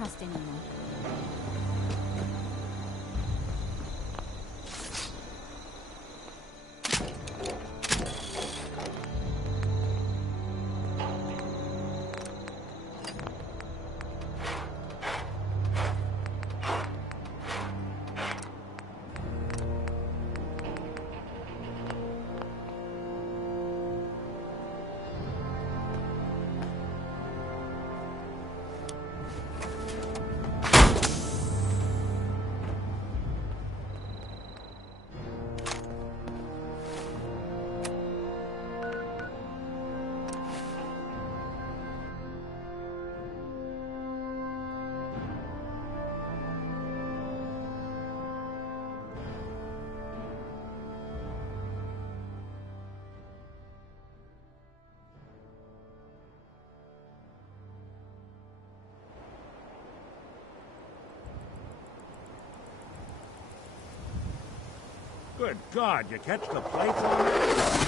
trust anyone. Good God, you catch the plates on it?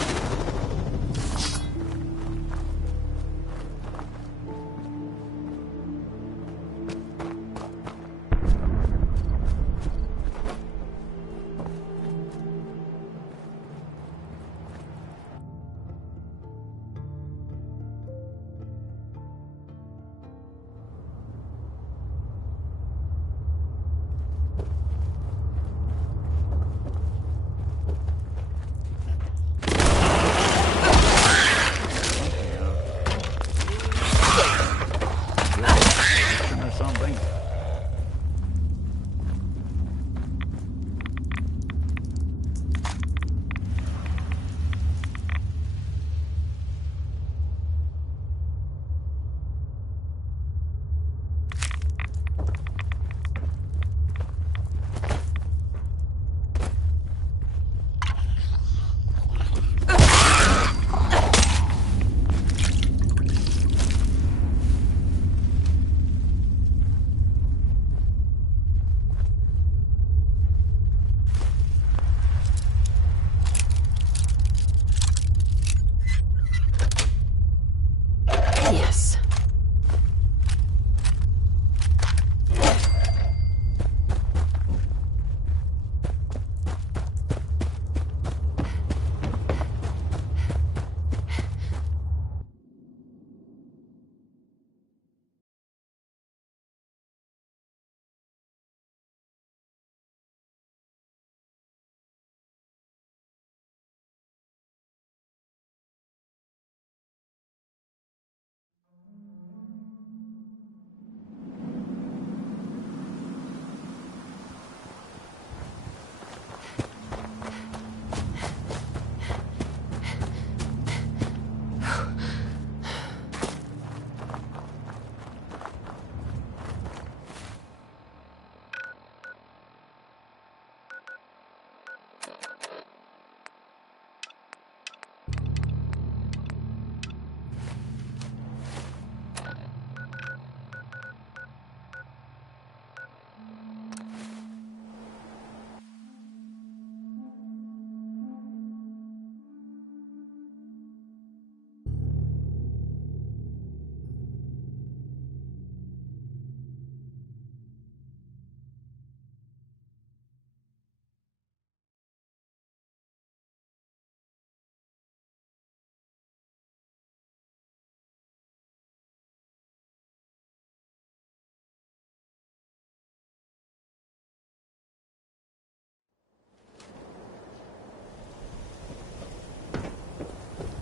Yes.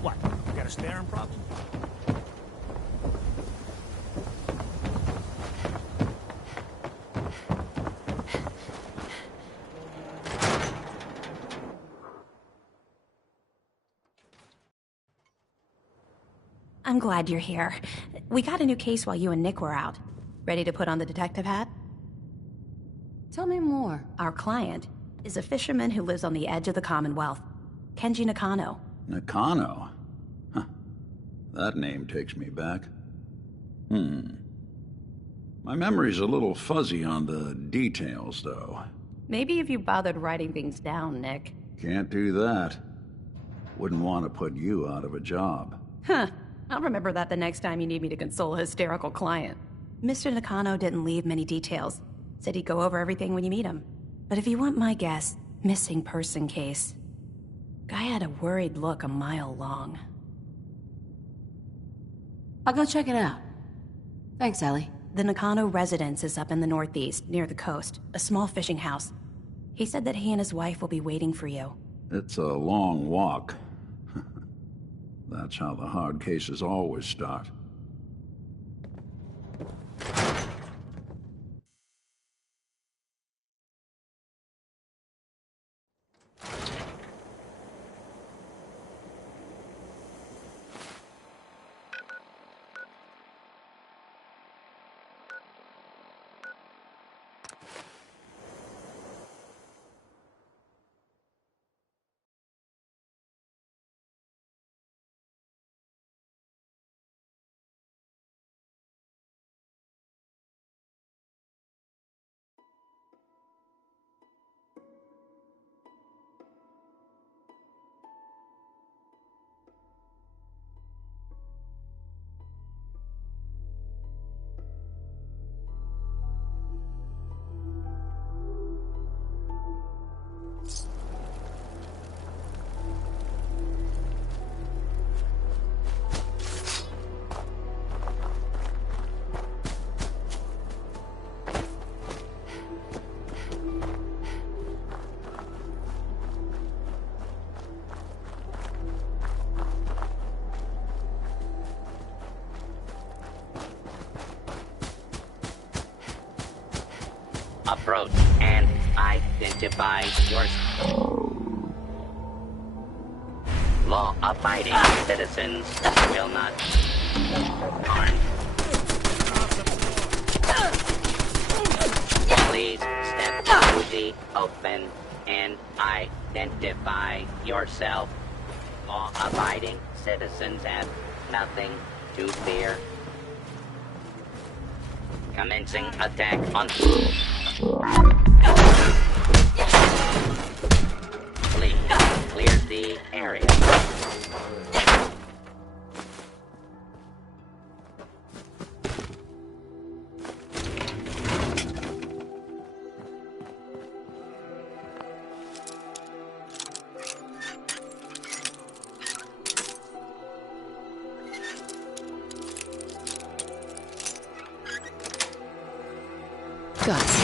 What? You got a staring problem? I'm glad you're here. We got a new case while you and Nick were out. Ready to put on the detective hat? Tell me more. Our client is a fisherman who lives on the edge of the Commonwealth. Kenji Nakano. Nakano? Huh. That name takes me back. My memory's a little fuzzy on the details, though. Maybe if you bothered writing things down, Nick. Can't do that. Wouldn't want to put you out of a job. Huh. I'll remember that the next time you need me to console a hysterical client. Mr. Nakano didn't leave many details. Said he'd go over everything when you meet him. But if you want my guess, missing person case. Guy had a worried look a mile long. I'll go check it out. Thanks, Ellie. The Nakano residence is up in the northeast, near the coast. A small fishing house. He said that he and his wife will be waiting for you. It's a long walk. That's how the hard cases always start. Approach and identify yourself. Law-abiding citizens will not harm. Please step to the open and identify yourself. Law-abiding citizens have nothing to fear. Commencing attack on... Please clear the area. Gus.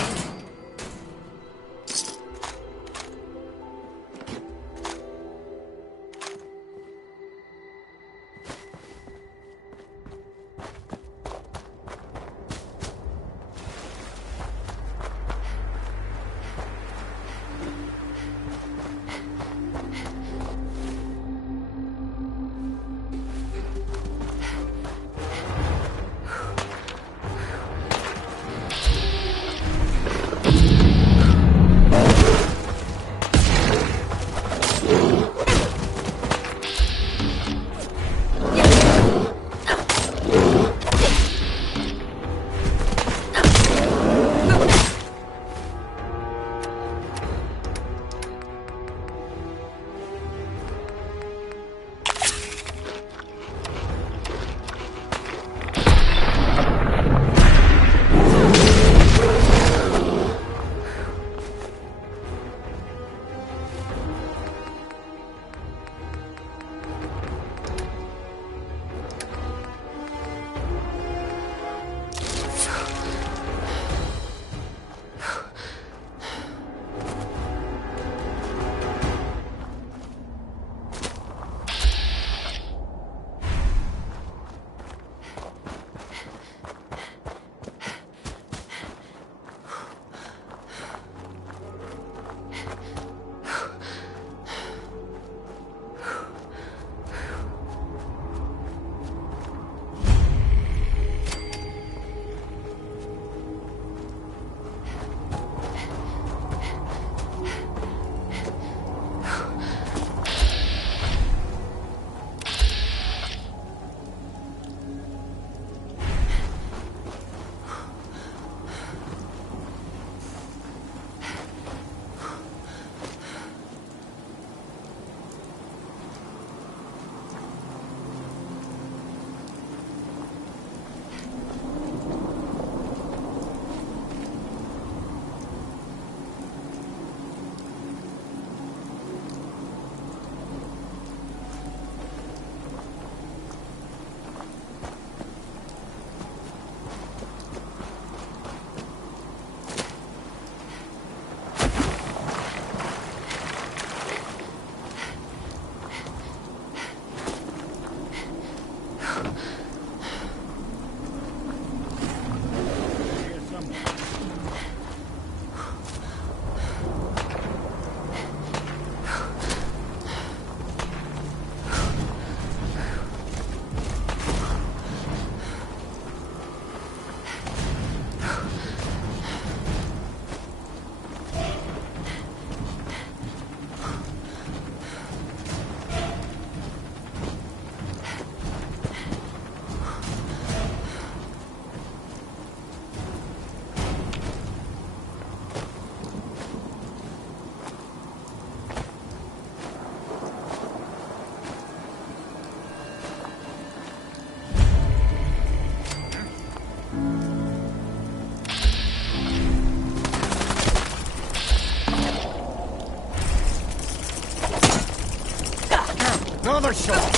other shore!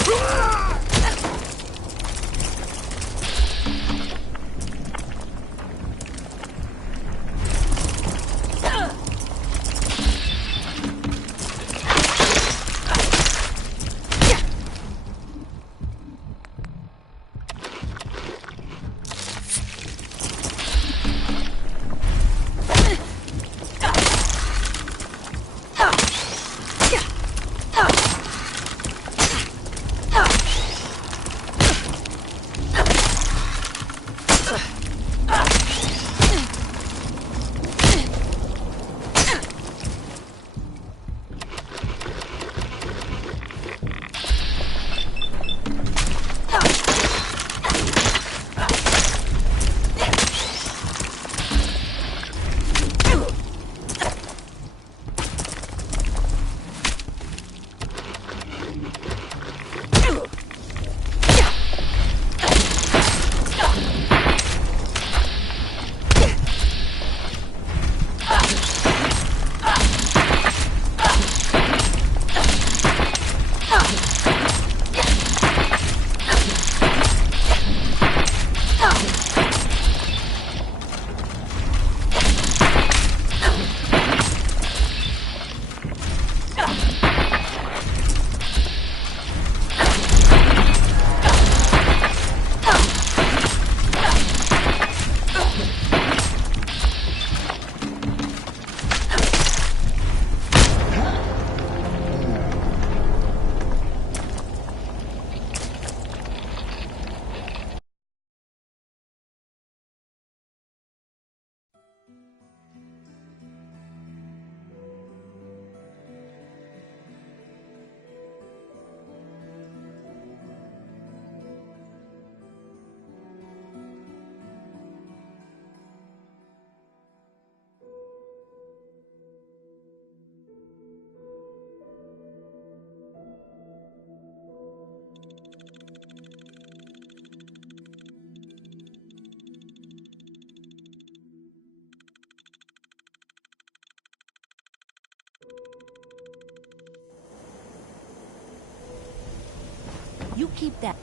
You keep that.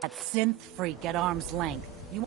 That synth freak at arm's length. You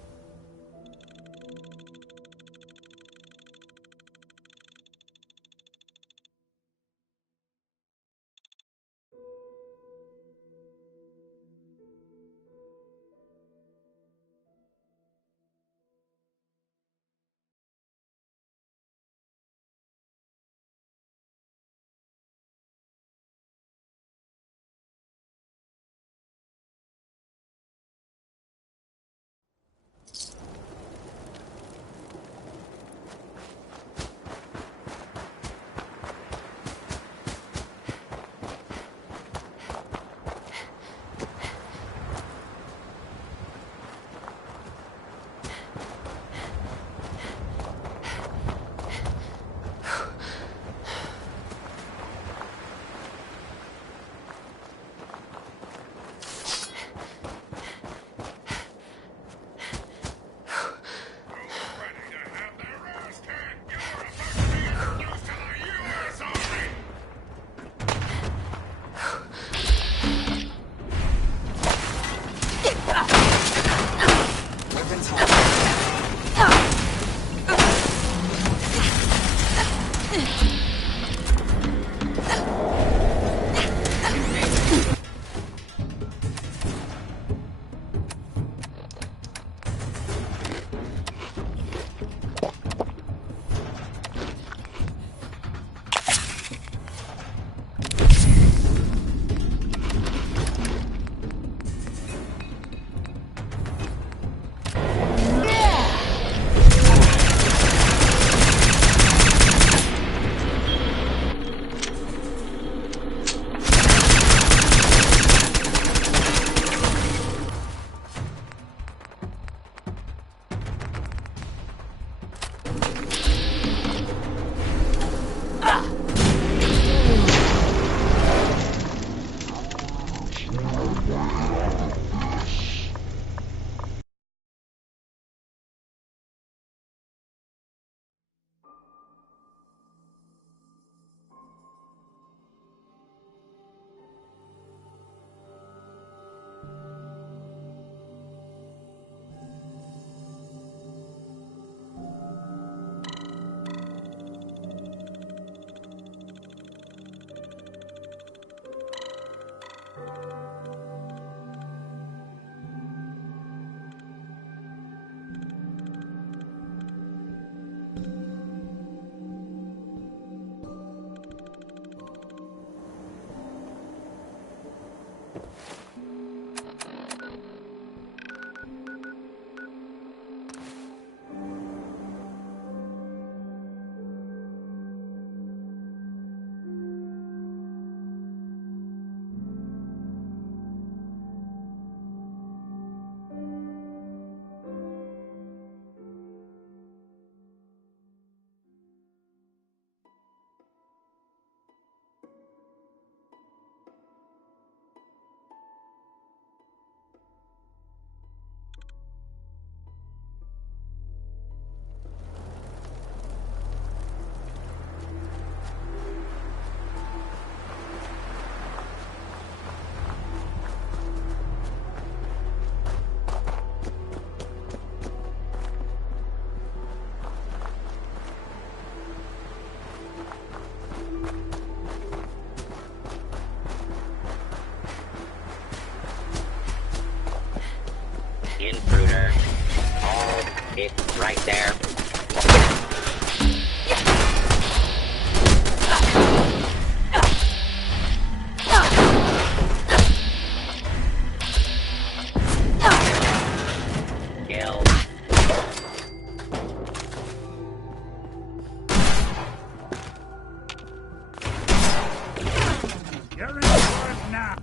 It's right there. Kill. You're in for it now.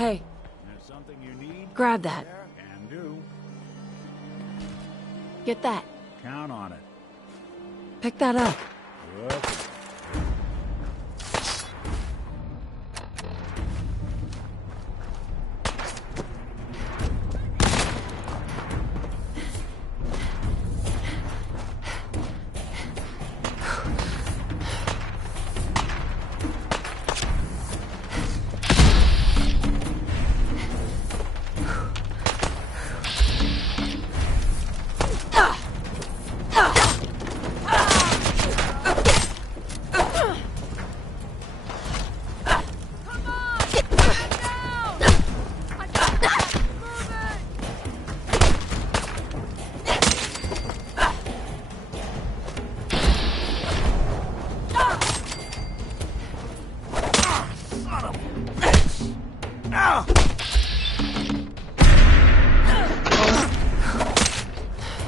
Hey, There's something you need? grab that. Can do. Get that. Count on it. Pick that up. Good.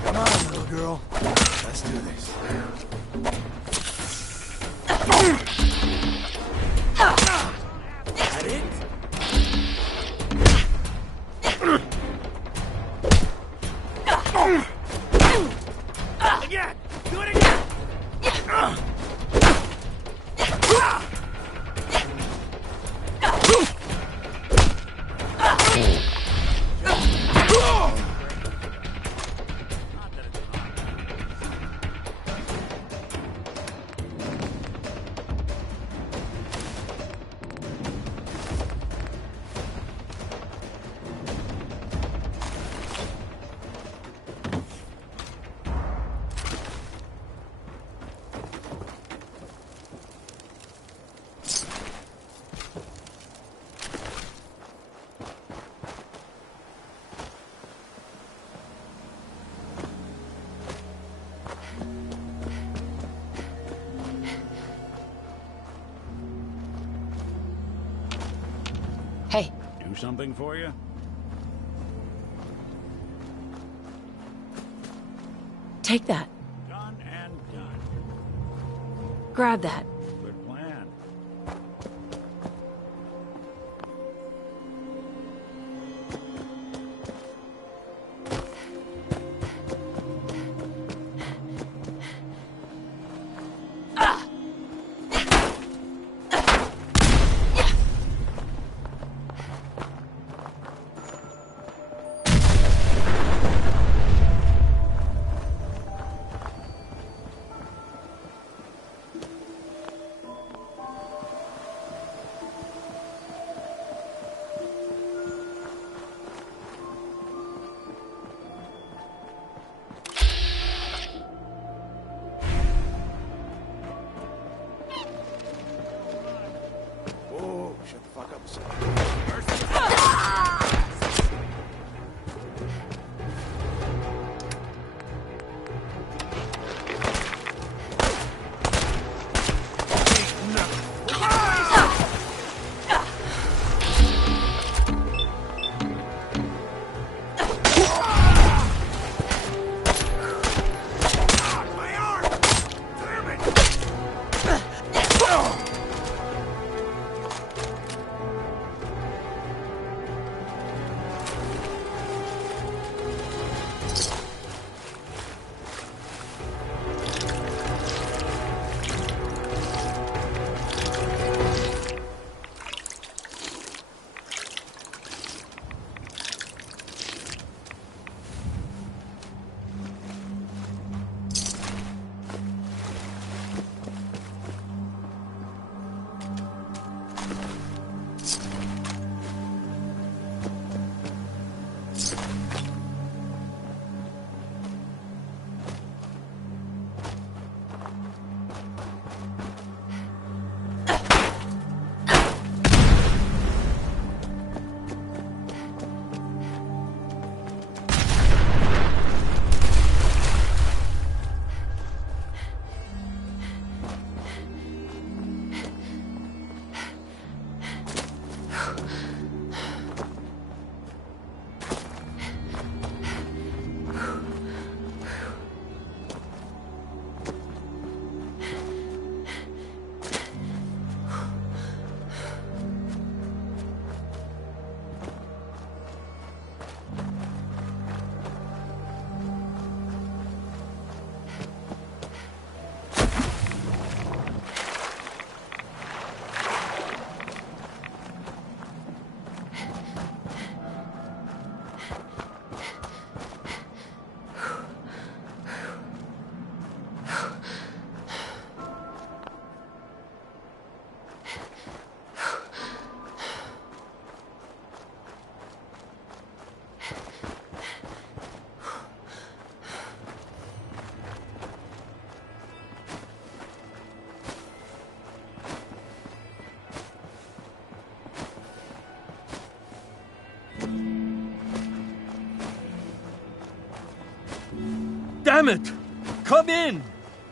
Come on, little girl. Let's do this. That it? Again! Do it again! Hey, Do something for you? take that. Done and done. Grab that. Good plan. Oh, shut the fuck up, son. My arm! Damn it! Damn it! Come in!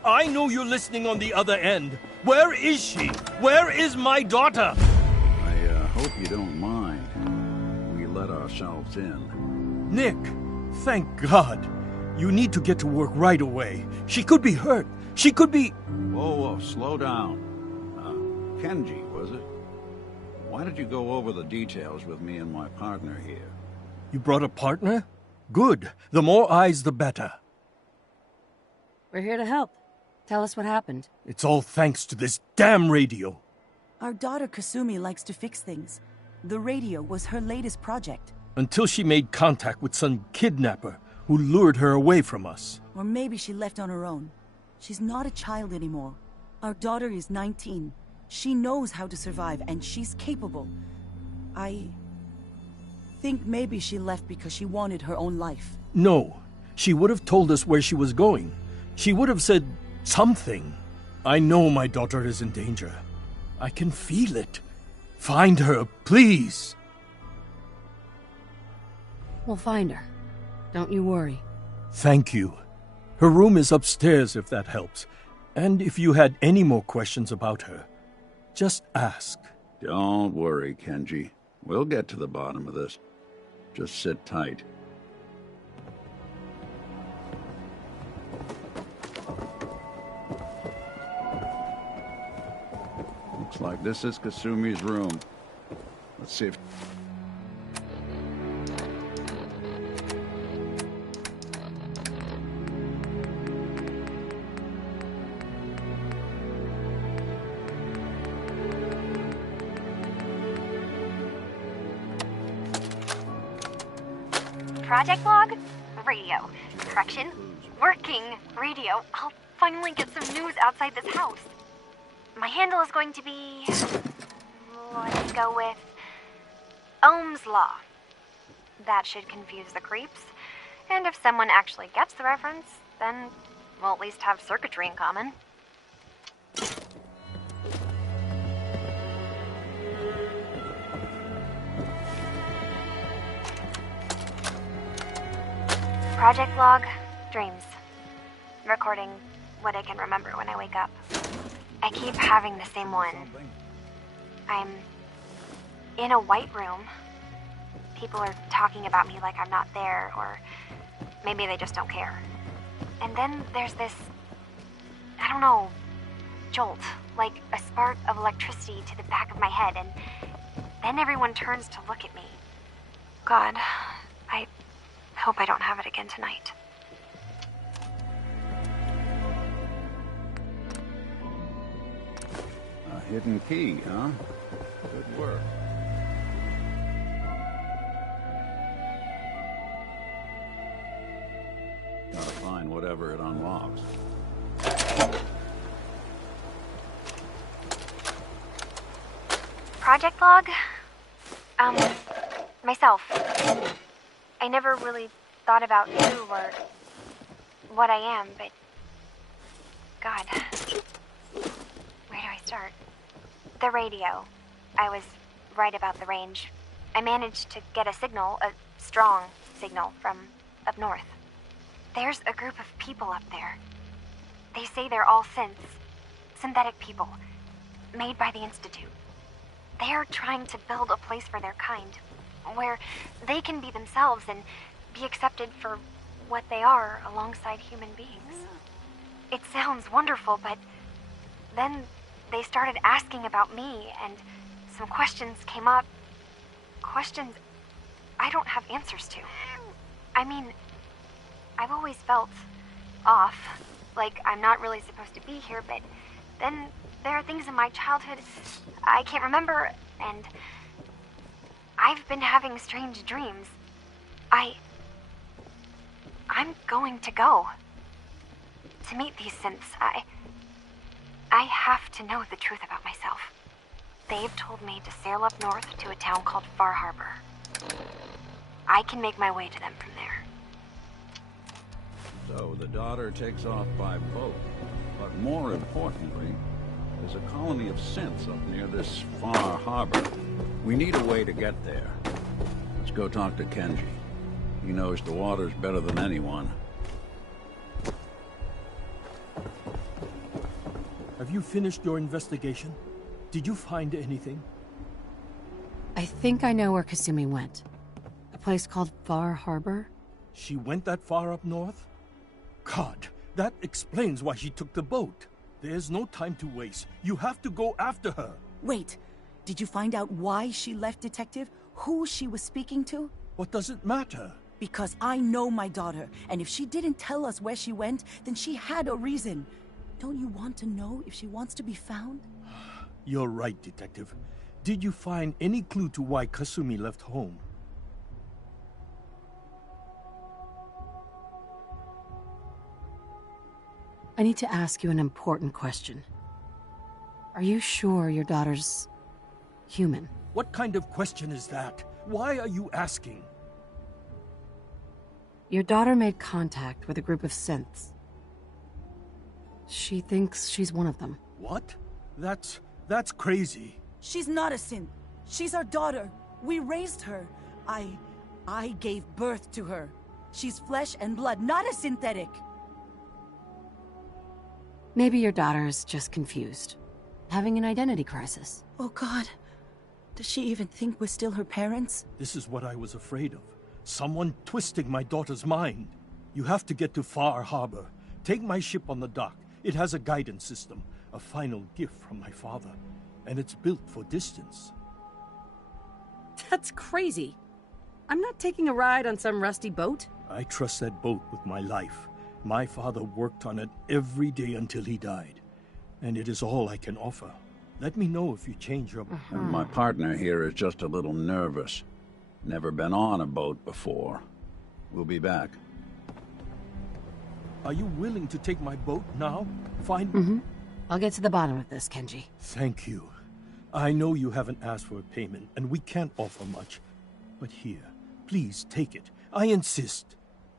I know you're listening on the other end. Where is she? Where is my daughter? I hope you don't mind. We let ourselves in. Nick, thank God. You need to get to work right away. She could be hurt. She could be... Whoa, slow down. Kenji, was it? Why did you go over the details with me and my partner here? You brought a partner? Good. The more eyes, the better. We're here to help. Tell us what happened. It's all thanks to this damn radio. Our daughter Kasumi likes to fix things. The radio was her latest project. Until she made contact with some kidnapper who lured her away from us. Or maybe she left on her own. She's not a child anymore. Our daughter is 19. She knows how to survive, and she's capable. I think maybe she left because she wanted her own life. No. She would have told us where she was going. She would have said something. I know my daughter is in danger. I can feel it. Find her, please. We'll find her. Don't you worry. Thank you. Her room is upstairs if that helps. And if you had any more questions about her, just ask. Don't worry, Kenji. We'll get to the bottom of this. Just sit tight. Looks like this is Kasumi's room. Let's see if... Project log? Radio. Correction. Working radio. I'll finally get some news outside this house. My handle is going to be... let's go with... Ohm's Law. That should confuse the creeps. And if someone actually gets the reference, then we'll at least have circuitry in common. Project log, dreams. Recording what I can remember when I wake up. I keep having the same one. I'm in a white room. People are talking about me like I'm not there, or maybe they just don't care. And then there's this, I don't know, jolt, like a spark of electricity to the back of my head, and then everyone turns to look at me. God, I hope I don't have it again tonight. A hidden key, huh? Good work. Gotta find whatever it unlocks. Project log? Myself. I never really thought about you or what I am, but... God. Where do I start? The radio. I was right about the range. I managed to get a signal, a strong signal, from up north. There's a group of people up there. They say they're all synths. Synthetic people. Made by the Institute. They're trying to build a place for their kind, where they can be themselves and be accepted for what they are alongside human beings. It sounds wonderful, but then they started asking about me, and some questions came up. Questions I don't have answers to. I mean, I've always felt off, like I'm not really supposed to be here, but then there are things in my childhood I can't remember, and I've been having strange dreams. I'm going to go. To meet these synths, I have to know the truth about myself. They've told me to sail up north to a town called Far Harbor. I can make my way to them from there. So the daughter takes off by boat. But more importantly, there's a colony of synths up near this Far Harbor. We need a way to get there. Let's go talk to Kenji. He knows the waters better than anyone. Have you finished your investigation? Did you find anything? I think I know where Kasumi went. A place called Far Harbor? She went that far up north? God, that explains why she took the boat. There's no time to waste. You have to go after her. Wait, did you find out why she left, Detective? Who she was speaking to? What does it matter? Because I know my daughter, and if she didn't tell us where she went, then she had a reason. Don't you want to know if she wants to be found? You're right, Detective. Did you find any clue to why Kasumi left home? I need to ask you an important question. Are you sure your daughter's human? What kind of question is that? Why are you asking? Your daughter made contact with a group of synths. She thinks she's one of them. What? That's crazy. She's not a synth. She's our daughter. We raised her. I gave birth to her. She's flesh and blood, not a synthetic. Maybe your daughter is just confused. Having an identity crisis. Oh God. Does she even think we're still her parents? This is what I was afraid of. Someone twisting my daughter's mind. You have to get to Far Harbor. Take my ship on the dock. It has a guidance system, a final gift from my father. And it's built for distance. That's crazy. I'm not taking a ride on some rusty boat. I trust that boat with my life. My father worked on it every day until he died. And it is all I can offer. Let me know if you change your... And my partner here is just a little nervous. Never been on a boat before. We'll be back. Are you willing to take my boat now? Find... I'll get to the bottom of this, Kenji. Thank you. I know you haven't asked for a payment, and we can't offer much. But here, please take it. I insist.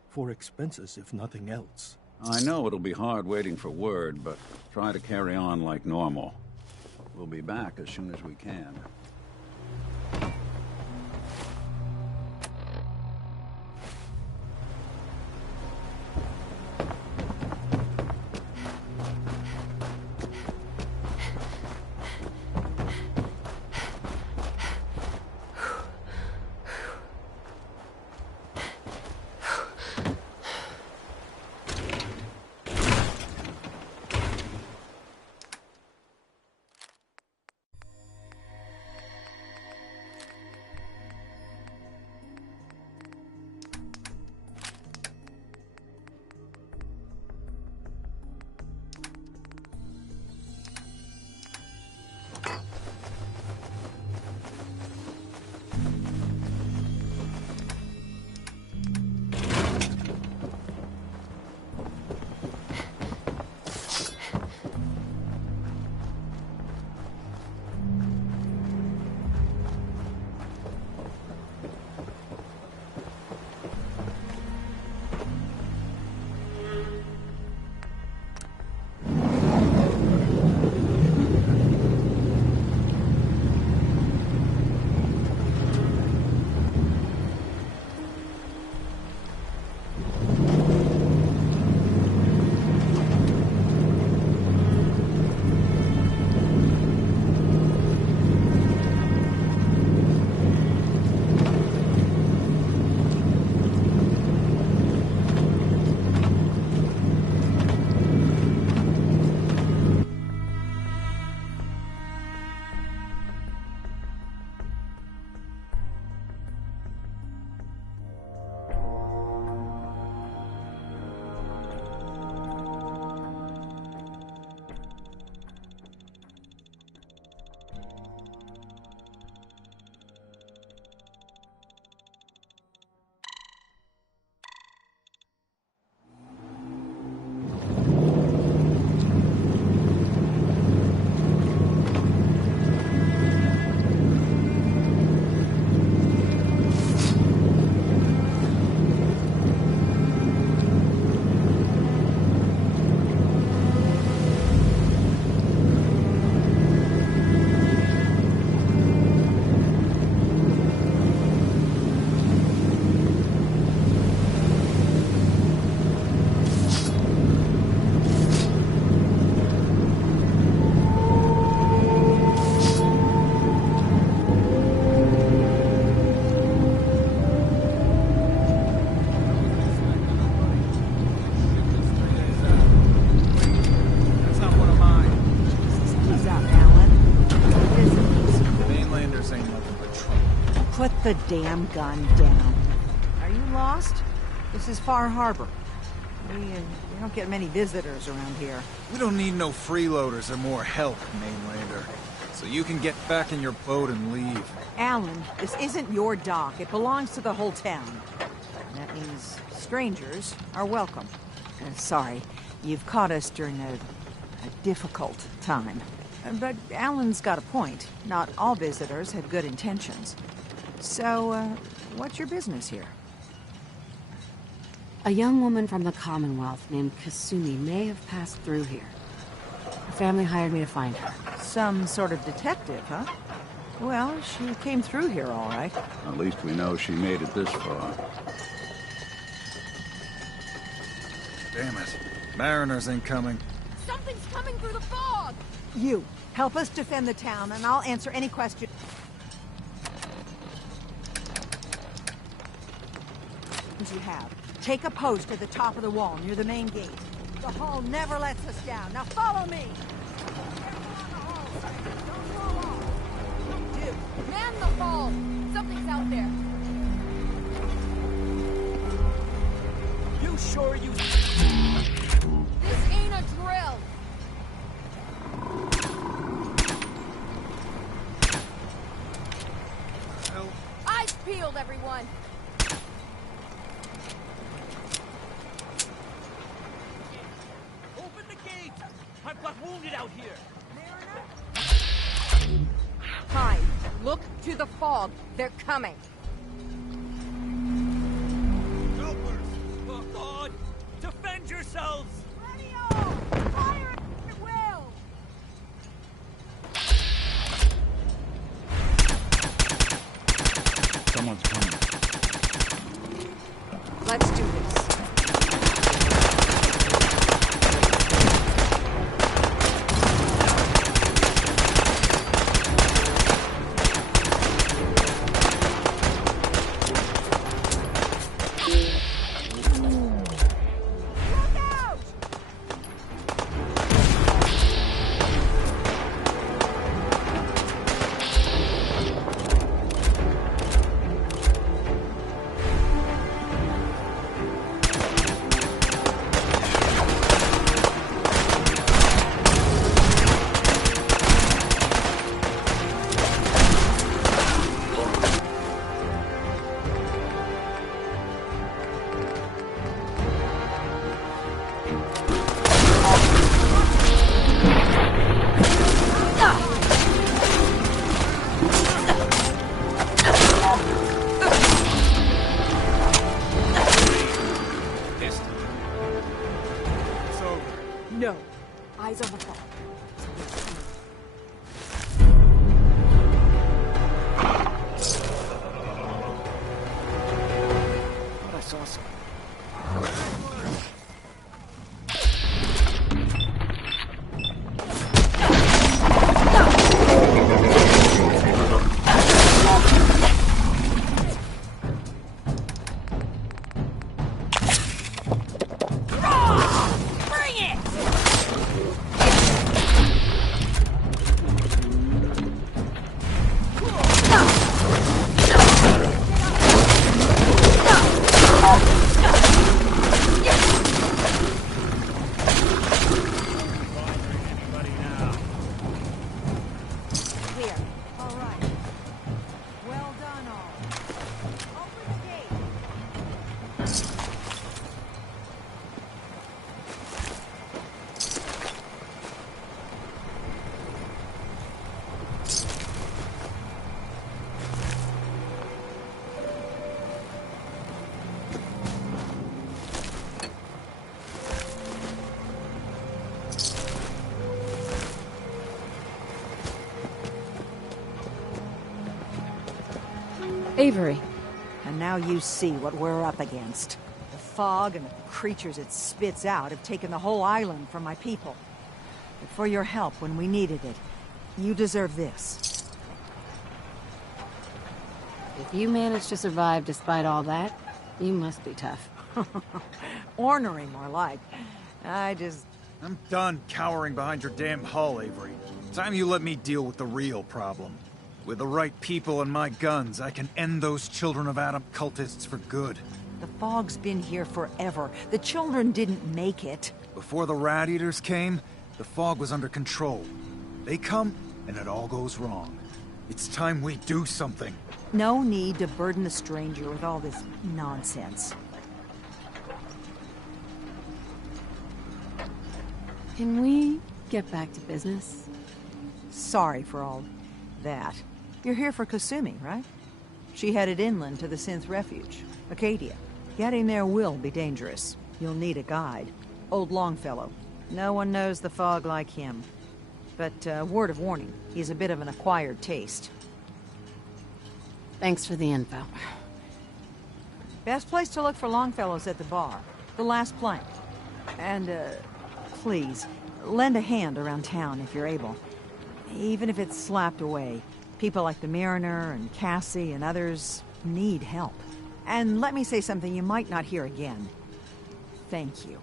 For expenses, if nothing else. I know it'll be hard waiting for word, but try to carry on like normal. We'll be back as soon as we can. Put the damn gun down. Are you lost? This is Far Harbor. We don't get many visitors around here. We don't need no freeloaders or more help, mainlander. So you can get back in your boat and leave. Alan, this isn't your dock. It belongs to the whole town. And that means strangers are welcome. Sorry, you've caught us during a difficult time. But Alan's got a point. Not all visitors have good intentions. So, what's your business here? A young woman from the Commonwealth named Kasumi may have passed through here. Her family hired me to find her. Some sort of detective, huh? Well, she came through here all right. At least we know she made it this far. Damn it. Mariners incoming. Something's coming through the fog! You, help us defend the town, and I'll answer any question. You have. Take a post at the top of the wall near the main gate. The hall never lets us down. Now follow me! Man the hall! Something's out there. You sure you... This ain't a drill! Eyes peeled, everyone! Open the gate! I've got wounded out here! Hi, look to the fog. They're coming. Helpers! Oh God! Defend yourselves! Radio! Fire at will! Someone's coming. Let's do this. No. Eyes on the fog. Thought I saw something. Avery. And now you see what we're up against. The fog and the creatures it spits out have taken the whole island from my people. But for your help when we needed it, you deserve this. If you managed to survive despite all that, you must be tough. Ornery, more like. I'm done cowering behind your damn hull, Avery. Time you let me deal with the real problem. With the right people and my guns, I can end those Children of Adam cultists for good. The fog's been here forever. The children didn't make it. Before the Rat Eaters came, the fog was under control. They come, and it all goes wrong. It's time we do something. No need to burden the stranger with all this nonsense. Can we get back to business? Sorry for all that. You're here for Kasumi, right? She headed inland to the Synth Refuge, Acadia. Getting there will be dangerous. You'll need a guide. Old Longfellow. No one knows the fog like him. But, word of warning, he's a bit of an acquired taste. Thanks for the info. Best place to look for Longfellow's at the bar. The last plank. And, please, lend a hand around town if you're able. Even if it's slapped away. People like the Mariner and Cassie and others need help. And let me say something you might not hear again. Thank you.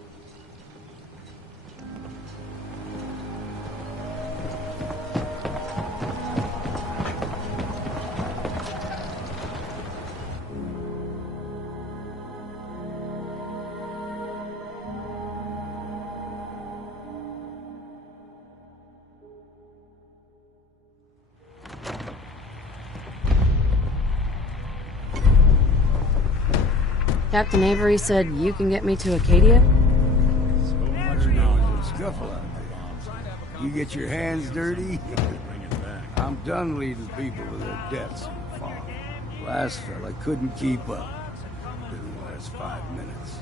Captain Avery said you can get me to Acadia? So much knowledge. Scuffle out there. You get your hands dirty? I'm done leading people to their deaths in the fog. Last fella couldn't keep up. Didn't last 5 minutes.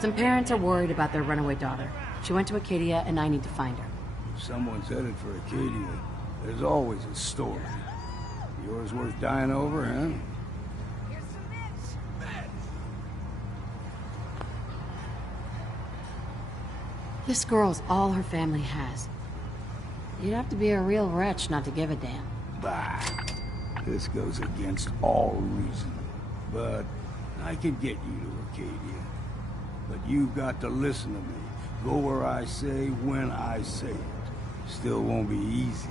Some parents are worried about their runaway daughter. She went to Acadia, and I need to find her. If someone's headed for Acadia, there's always a story. Yours worth dying over, huh? This girl's all her family has. You'd have to be a real wretch not to give a damn. Bah. This goes against all reason. But I can get you to Acadia. But you've got to listen to me. Go where I say, when I say it. Still won't be easy.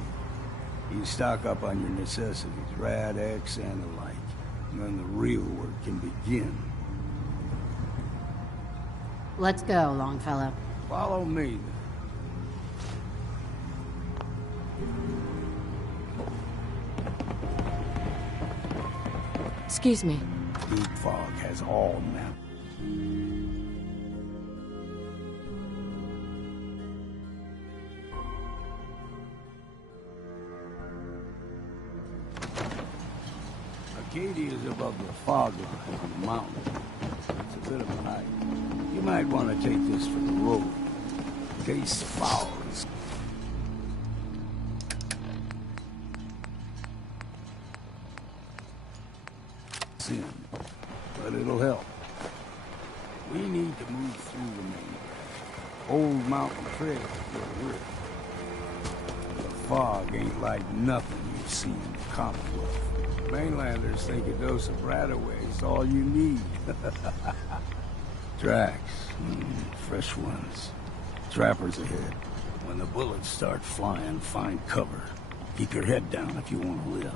You stock up on your necessities, Rad-X and the like. And then the real work can begin. Let's go, Longfellow. Follow me, then. Excuse me. Deep fog has all maps. Acadia is above the fog line on the mountain. It's a bit of a hike. You might want to take this for the road. In case fouls. Sin, but it'll help. We need to move through the main Old Mountain Trail where we're. The fog ain't like nothing you've seen in the Commonwealth. Mainlanders think a dose of Radaway is all you need. Tracks, fresh ones. Trappers ahead. When the bullets start flying, find cover. Keep your head down if you want to live.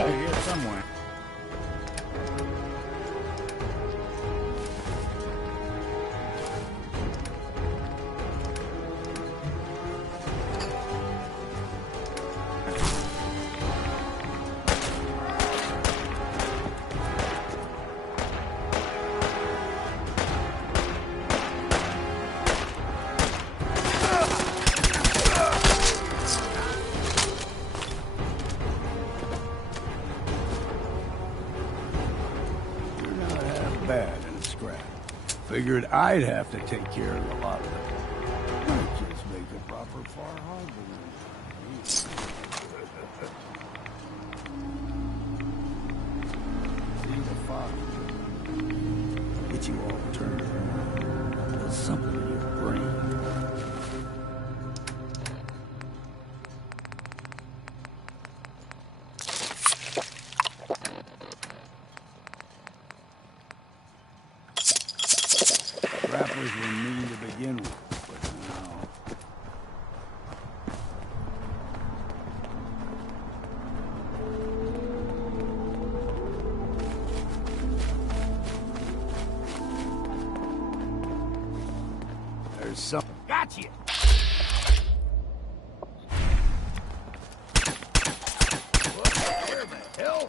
They're here somewhere. Figured I'd have to take care of a lot of it. Might just make a proper Far Harbor. See the fog. Get you all turned around. There's something in your brain. Grapplers were mean to begin with, but now... There's something... Gotcha! Where the hell?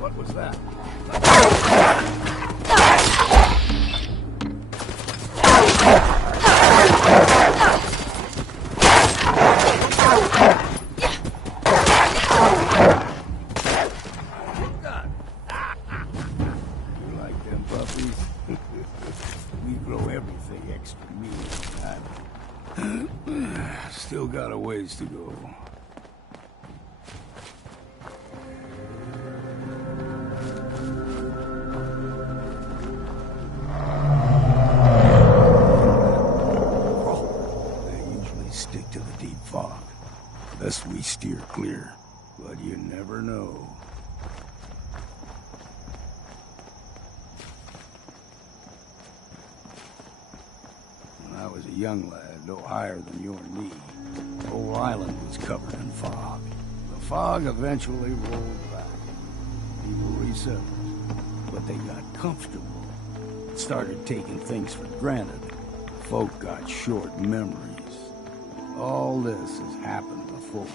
What was that? You like them puppies? We grow everything extra meat. Still got a ways to go. Lest we steer clear, but you never know. When I was a young lad, no higher than your knee, the whole island was covered in fog. The fog eventually rolled back. People resettled, but they got comfortable. Started taking things for granted. Folk got short memories. All this has happened before.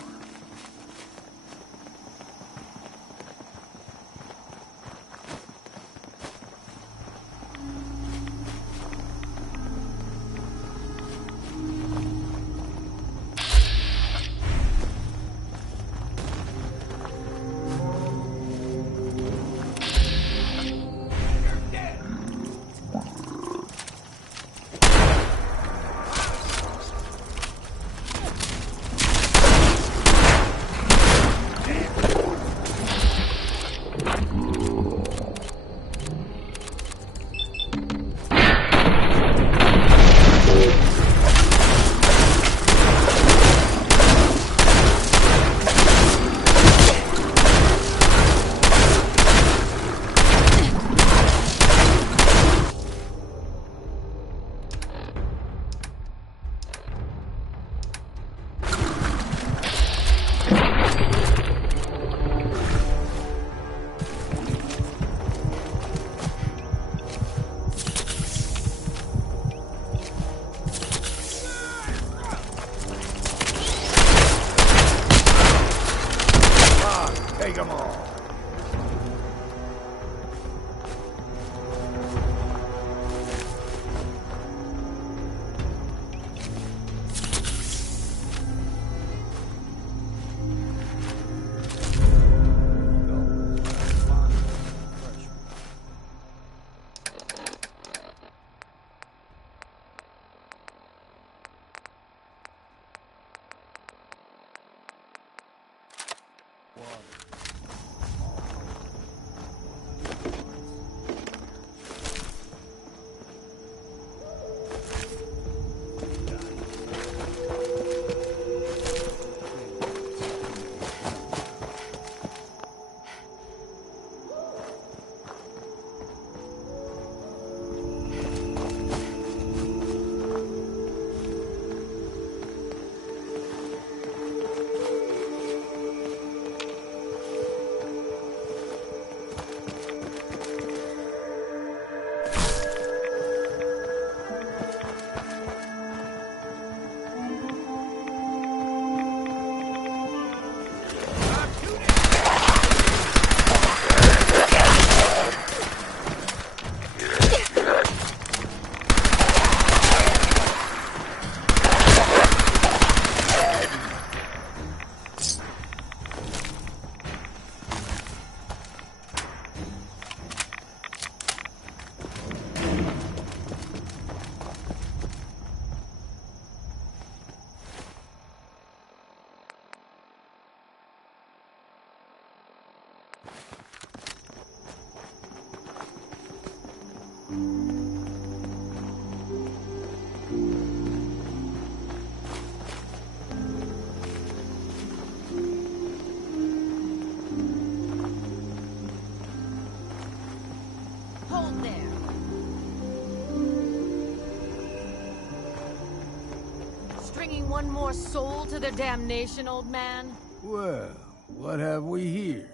bringing one more soul to their damnation, old man? Well, what have we here?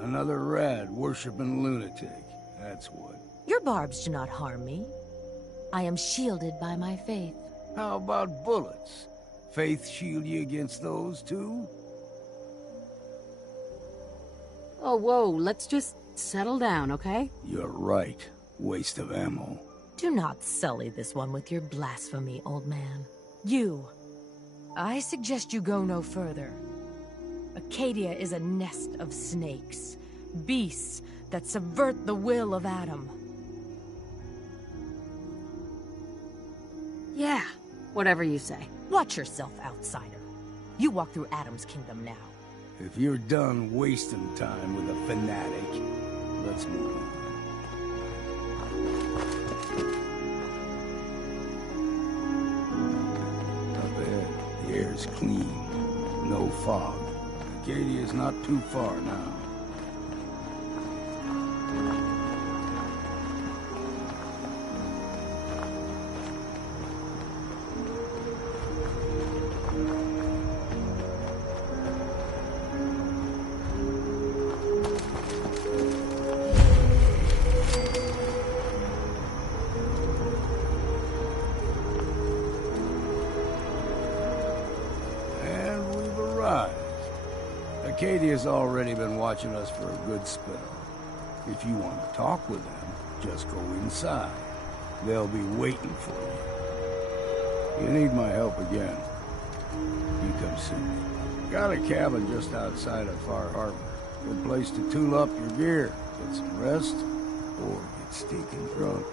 Another rad-worshipping lunatic, that's what. Your barbs do not harm me. I am shielded by my faith. How about bullets? Faith shield you against those, too? Oh, whoa, let's just settle down, okay? You're right. Waste of ammo. Do not sully this one with your blasphemy, old man. You. I suggest you go no further. Acadia is a nest of snakes. Beasts that subvert the will of Adam. Yeah, whatever you say. Watch yourself, outsider. You walk through Adam's kingdom now. If you're done wasting time with a fanatic, let's move on. Up ahead, the air's clean. No fog. Acadia's not too far now. Acadia's already been watching us for a good spell. If you want to talk with them, just go inside. They'll be waiting for you. You need my help again, you come see me. Got a cabin just outside of Far Harbor. Good place to tool up your gear, get some rest, or get stinking drunk.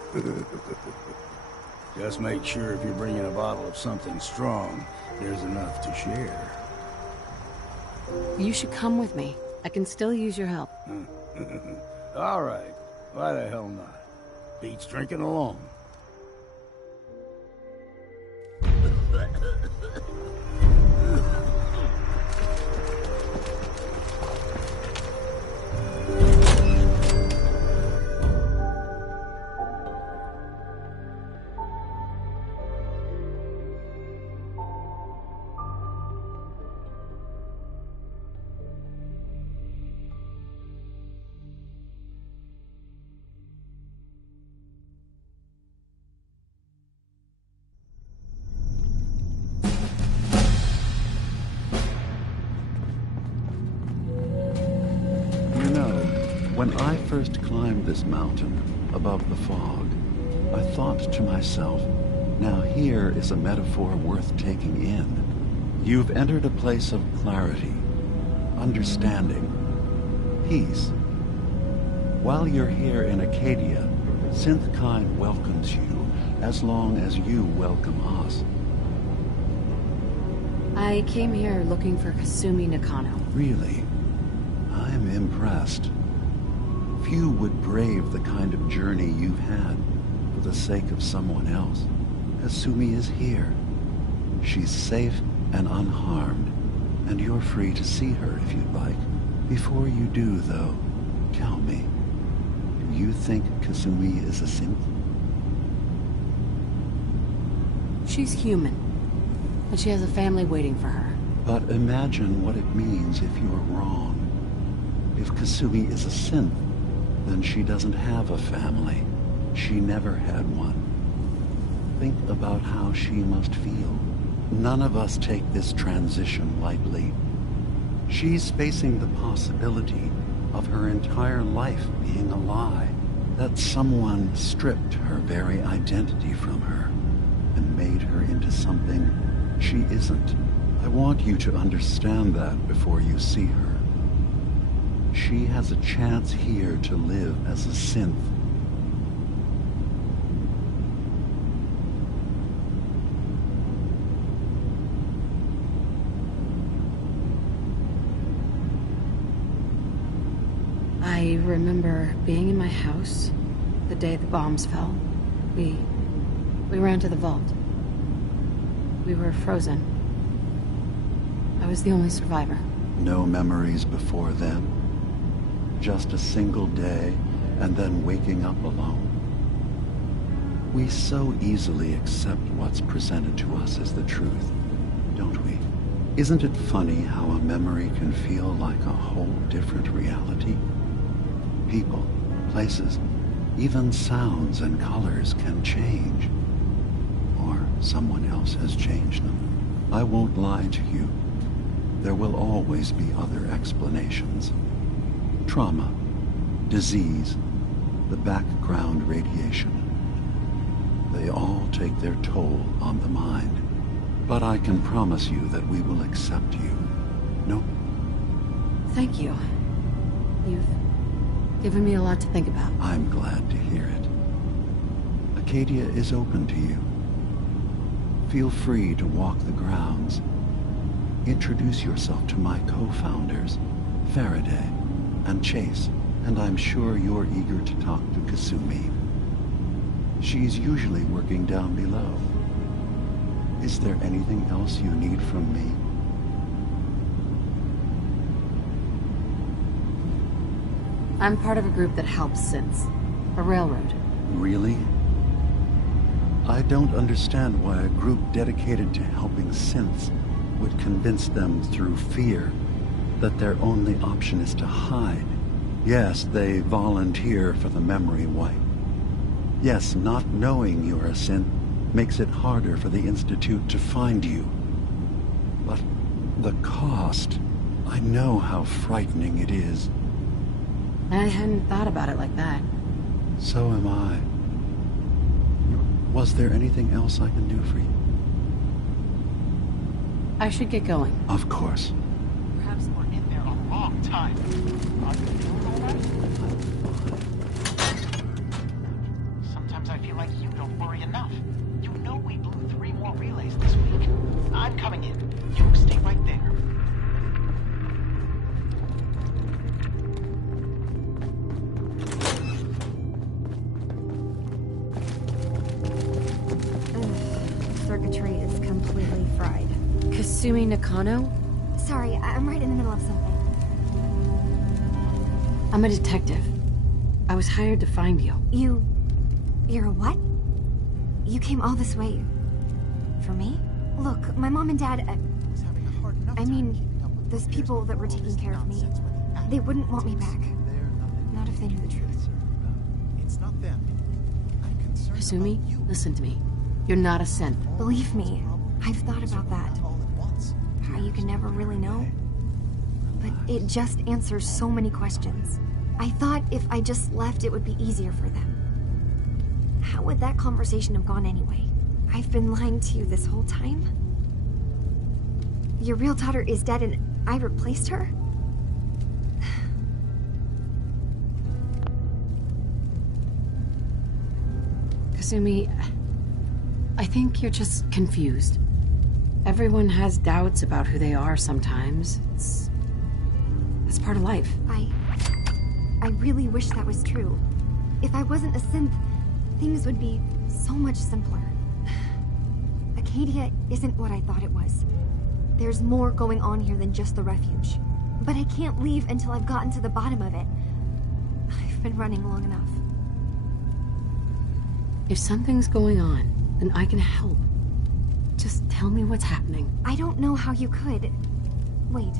Just make sure if you're bringing a bottle of something strong, there's enough to share. You should come with me. I can still use your help. All right. Why the hell not? Beats drinking alone. When I first climbed this mountain above the fog, I thought to myself, now here is a metaphor worth taking in. You've entered a place of clarity, understanding, peace. While you're here in Acadia, Synthkind welcomes you as long as you welcome us. I came here looking for Kasumi Nakano. Really? I'm impressed. Few would brave the kind of journey you've had for the sake of someone else. Kasumi is here. She's safe and unharmed, and you're free to see her if you'd like. Before you do, though, tell me, do you think Kasumi is a synth? She's human, and she has a family waiting for her. But imagine what it means if you're wrong. If Kasumi is a synth, then she doesn't have a family. She never had one. Think about how she must feel. None of us take this transition lightly. She's facing the possibility of her entire life being a lie, that someone stripped her very identity from her and made her into something she isn't. I want you to understand that before you see her. She has a chance here to live as a synth. I remember being in my house the day the bombs fell. We ran to the vault. We were frozen. I was the only survivor. No memories before then? Just a single day, and then waking up alone? We so easily accept what's presented to us as the truth, don't we? Isn't it funny how a memory can feel like a whole different reality? People, places, even sounds and colors can change. Or someone else has changed them. I won't lie to you. There will always be other explanations. Trauma, disease, the background radiation. They all take their toll on the mind. But I can promise you that we will accept you. No? Thank you. You've given me a lot to think about. I'm glad to hear it. Acadia is open to you. Feel free to walk the grounds. Introduce yourself to my co-founders, Faraday and Chase, and I'm sure you're eager to talk to Kasumi. She's usually working down below. Is there anything else you need from me? I'm part of a group that helps synths. A railroad. Really? I don't understand why a group dedicated to helping synths would convince them through fear that their only option is to hide. Yes, they volunteer for the memory wipe. Yes, not knowing you're a synth makes it harder for the Institute to find you. But the cost, I know how frightening it is. I hadn't thought about it like that. So am I. Was there anything else I can do for you? I should get going. Of course. Perhaps we're in there a long time. Sometimes I feel like you don't worry enough. You know we blew 3 more relays this week. I'm coming in. You stay right there. Circuitry is completely fried. Kasumi Nakano? Sorry, I'm right in the middle of something. I'm a detective. I was hired to find you. You're a what? You came all this way... for me? Look, my mom and dad... I mean, those people that were taking care of me, they wouldn't want me back. Not if they knew the truth. It's not them. I'm concerned Kasumi, listen to me. You're not a synth. Believe me, I've thought about that. How you can never really know. But it just answers so many questions. I thought if I just left, it would be easier for them. How would that conversation have gone anyway? I've been lying to you this whole time? Your real daughter is dead and I replaced her? Kasumi, I think you're just confused. Everyone has doubts about who they are sometimes. It's part of life. I really wish that was true. If I wasn't a synth, things would be so much simpler. Acadia isn't what I thought it was. There's more going on here than just the refuge. But I can't leave until I've gotten to the bottom of it. I've been running long enough. If something's going on, then I can help. Just tell me what's happening. I don't know how you could. Wait,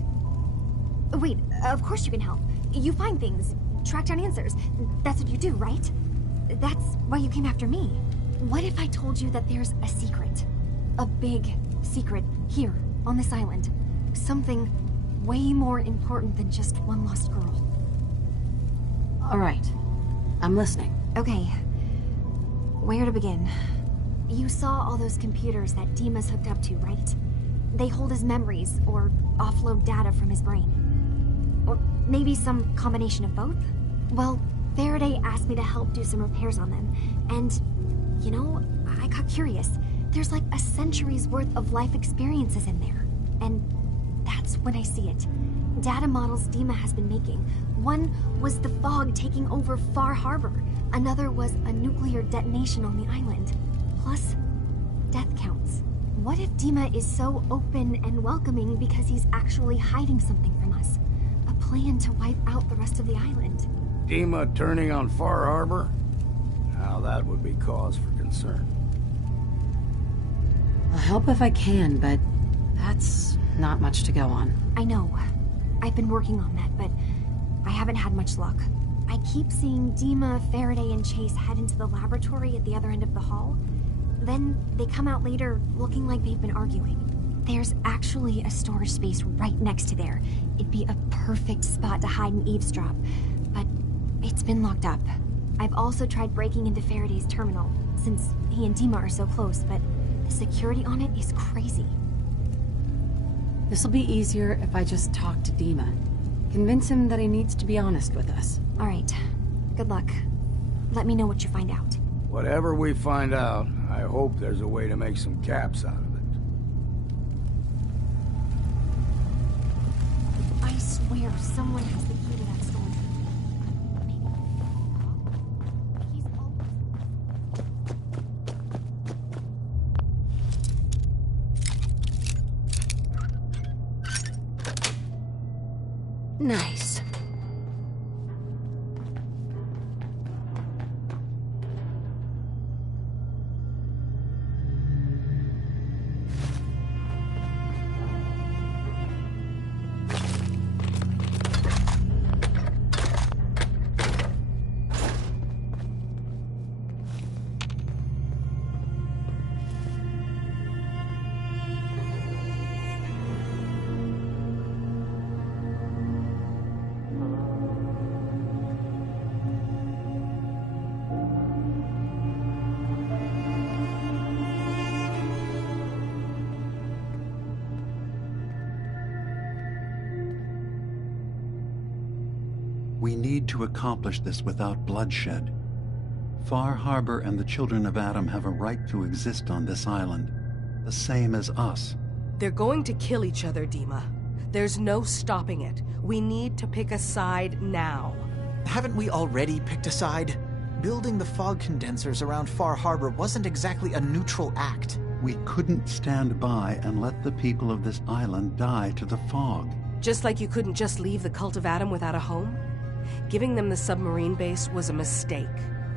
of course you can help. You find things, track down answers. That's what you do, right? That's why you came after me. What if I told you that there's a secret? A big secret here, on this island. Something way more important than just one lost girl. All right. I'm listening. Okay. Where to begin? You saw all those computers that Dima's hooked up to, right? They hold his memories, or offload data from his brain. Or maybe some combination of both? Well, Faraday asked me to help do some repairs on them, and, you know, I got curious. There's like a century's worth of life experiences in there. And that's when I see it. Data models Dima has been making. One was the fog taking over Far Harbor. Another was a nuclear detonation on the island. Plus, death counts. What if Dima is so open and welcoming because he's actually hiding something from us? A plan to wipe out the rest of the island. Dima turning on Far Harbor? Now that would be cause for concern. concerned. I'll help if I can, but that's not much to go on. I know. I've been working on that, but I haven't had much luck. I keep seeing Dima, Faraday, and Chase head into the laboratory at the other end of the hall. Then they come out later looking like they've been arguing. There's actually a storage space right next to there. It'd be a perfect spot to hide and eavesdrop, but it's been locked up. I've also tried breaking into Faraday's terminal, since he and Dima are so close, but the security on it is crazy. This'll be easier if I just talk to Dima. Convince him that he needs to be honest with us. All right. Good luck. Let me know what you find out. Whatever we find out, I hope there's a way to make some caps out of it. I swear someone has the key to that storage room. Nice. We need to accomplish this without bloodshed. Far Harbor and the Children of Atom have a right to exist on this island, the same as us. They're going to kill each other, Dima. There's no stopping it. We need to pick a side now. Haven't we already picked a side? Building the fog condensers around Far Harbor wasn't exactly a neutral act. We couldn't stand by and let the people of this island die to the fog. Just like you couldn't just leave the Cult of Atom without a home? Giving them the submarine base was a mistake.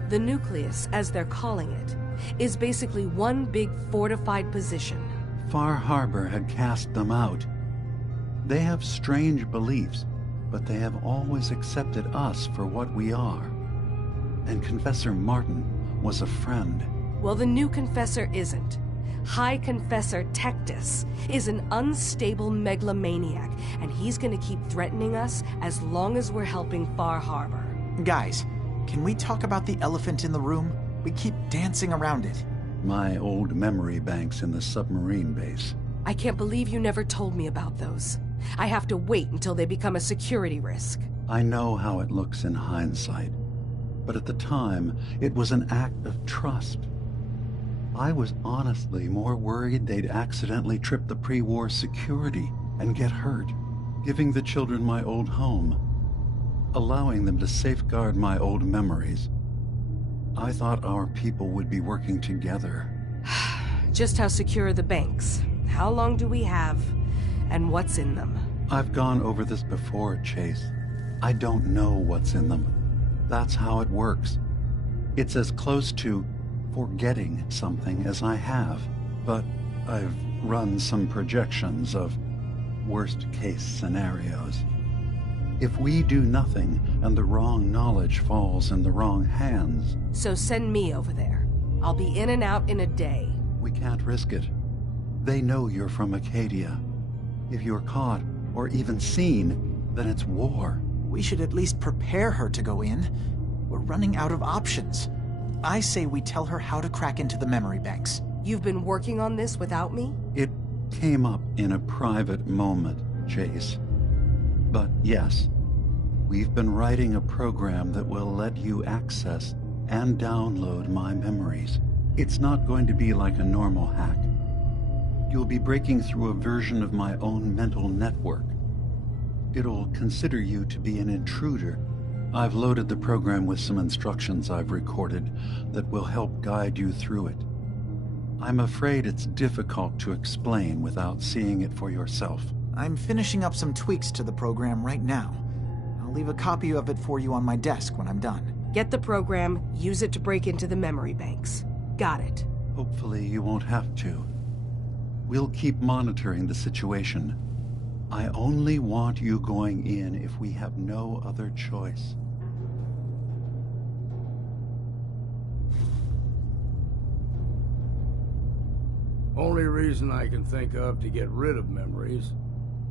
The nucleus, as they're calling it, is basically one big fortified position. Far Harbor had cast them out. They have strange beliefs, but they have always accepted us for what we are. And Confessor Martin was a friend. Well, the new Confessor isn't. High Confessor Tectus is an unstable megalomaniac, and he's gonna keep threatening us as long as we're helping Far Harbor. Guys, can we talk about the elephant in the room? We keep dancing around it. My old memory banks in the submarine base. I can't believe you never told me about those. I have to wait until they become a security risk. I know how it looks in hindsight, but at the time, it was an act of trust. I was honestly more worried they'd accidentally trip the pre-war security and get hurt, giving the children my old home, allowing them to safeguard my old memories. I thought our people would be working together. Just how secure are the banks? How long do we have? And what's in them? I've gone over this before, Chase. I don't know what's in them. That's how it works. It's as close to forgetting something as I have, but I've run some projections of worst-case scenarios. If we do nothing and the wrong knowledge falls in the wrong hands... So send me over there. I'll be in and out in a day. We can't risk it. They know you're from Acadia. If you're caught, or even seen, then it's war. We should at least prepare her to go in. We're running out of options. I say we tell her how to crack into the memory banks. You've been working on this without me? It came up in a private moment, Chase. But yes, we've been writing a program that will let you access and download my memories. It's not going to be like a normal hack. You'll be breaking through a version of my own mental network. It'll consider you to be an intruder. I've loaded the program with some instructions I've recorded that will help guide you through it. I'm afraid it's difficult to explain without seeing it for yourself. I'm finishing up some tweaks to the program right now. I'll leave a copy of it for you on my desk when I'm done. Get the program, use it to break into the memory banks. got it. Hopefully you won't have to. We'll keep monitoring the situation. I only want you going in if we have no other choice. Only reason I can think of to get rid of memories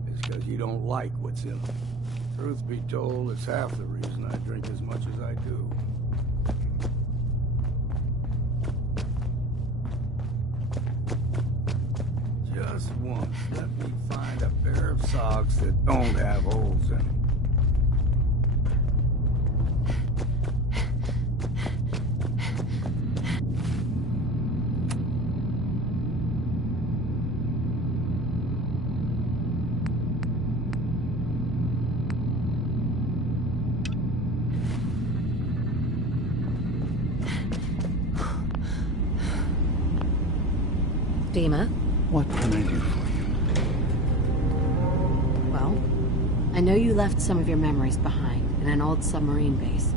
is because you don't like what's in them. Truth be told, it's half the reason I drink as much as I do. Just once, let me find a pair of socks that don't have holes in them. Dima? What can I do for you? Well, I know you left some of your memories behind in an old submarine base.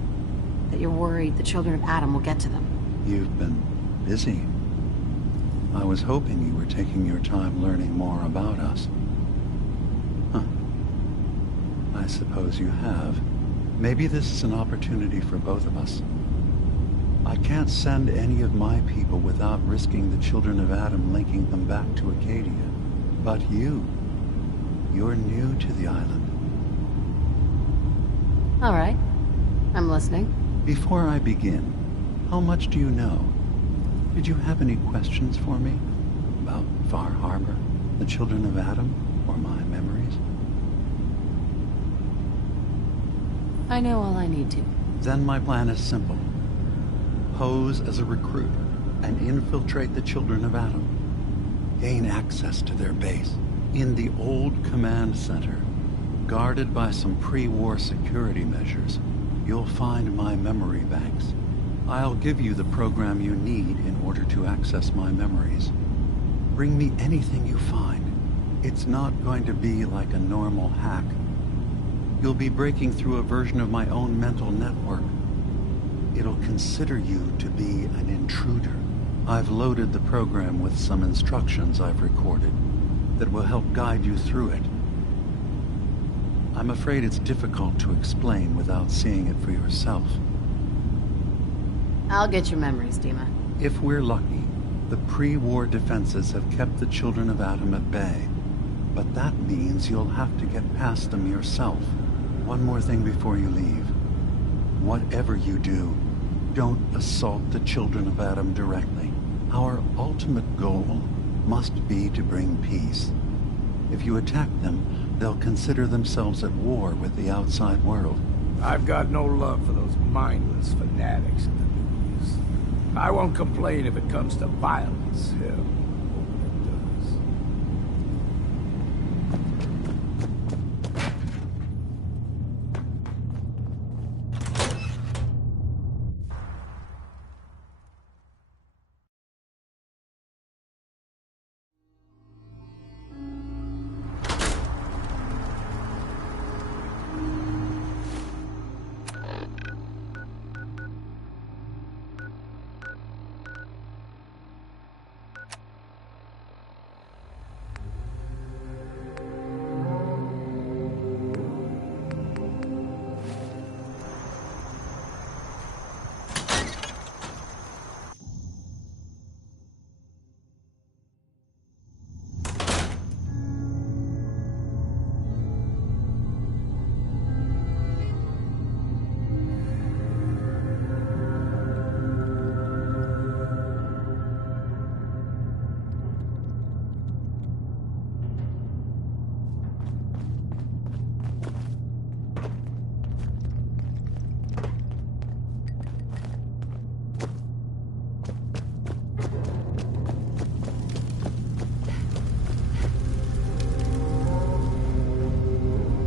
That you're worried the children of Adam will get to them. You've been busy. I was hoping you were taking your time learning more about us. Huh. I suppose you have. Maybe this is an opportunity for both of us. I can't send any of my people without risking the children of Adam linking them back to Acadia. But you're new to the island. All right. I'm listening. Before I begin, how much do you know? Did you have any questions for me? About Far Harbor, the children of Adam, or my memories? I know all I need to. Then my plan is simple. Pose as a recruit and infiltrate the children of Adam. Gain access to their base in the old command center. Guarded by some pre-war security measures, you'll find my memory banks. I'll give you the program you need in order to access my memories. Bring me anything you find. It's not going to be like a normal hack. You'll be breaking through a version of my own mental network. It'll consider you to be an intruder. I've loaded the program with some instructions I've recorded that will help guide you through it. I'm afraid it's difficult to explain without seeing it for yourself. I'll get your memories, Dima. If we're lucky, the pre-war defenses have kept the children of Adam at bay. But that means you'll have to get past them yourself. One more thing before you leave. Whatever you do, don't assault the children of Adam directly. Our ultimate goal must be to bring peace. If you attack them, they'll consider themselves at war with the outside world. I've got no love for those mindless fanatics in the news. I won't complain if it comes to violence. Hell.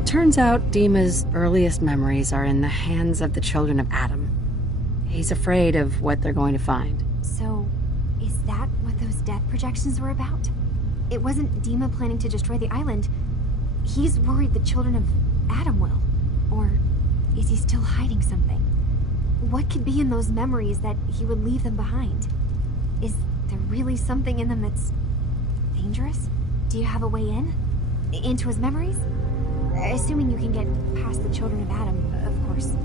Turns out Dima's earliest memories are in the hands of the children of Adam. He's afraid of what they're going to find. So, is that what those death projections were about? It wasn't Dima planning to destroy the island. He's worried the children of Adam will. Or is he still hiding something? What could be in those memories that he would leave them behind? Is there really something in them that's dangerous? Do you have a way in? Into his memories? Assuming you can get past the Children of Adam, of course.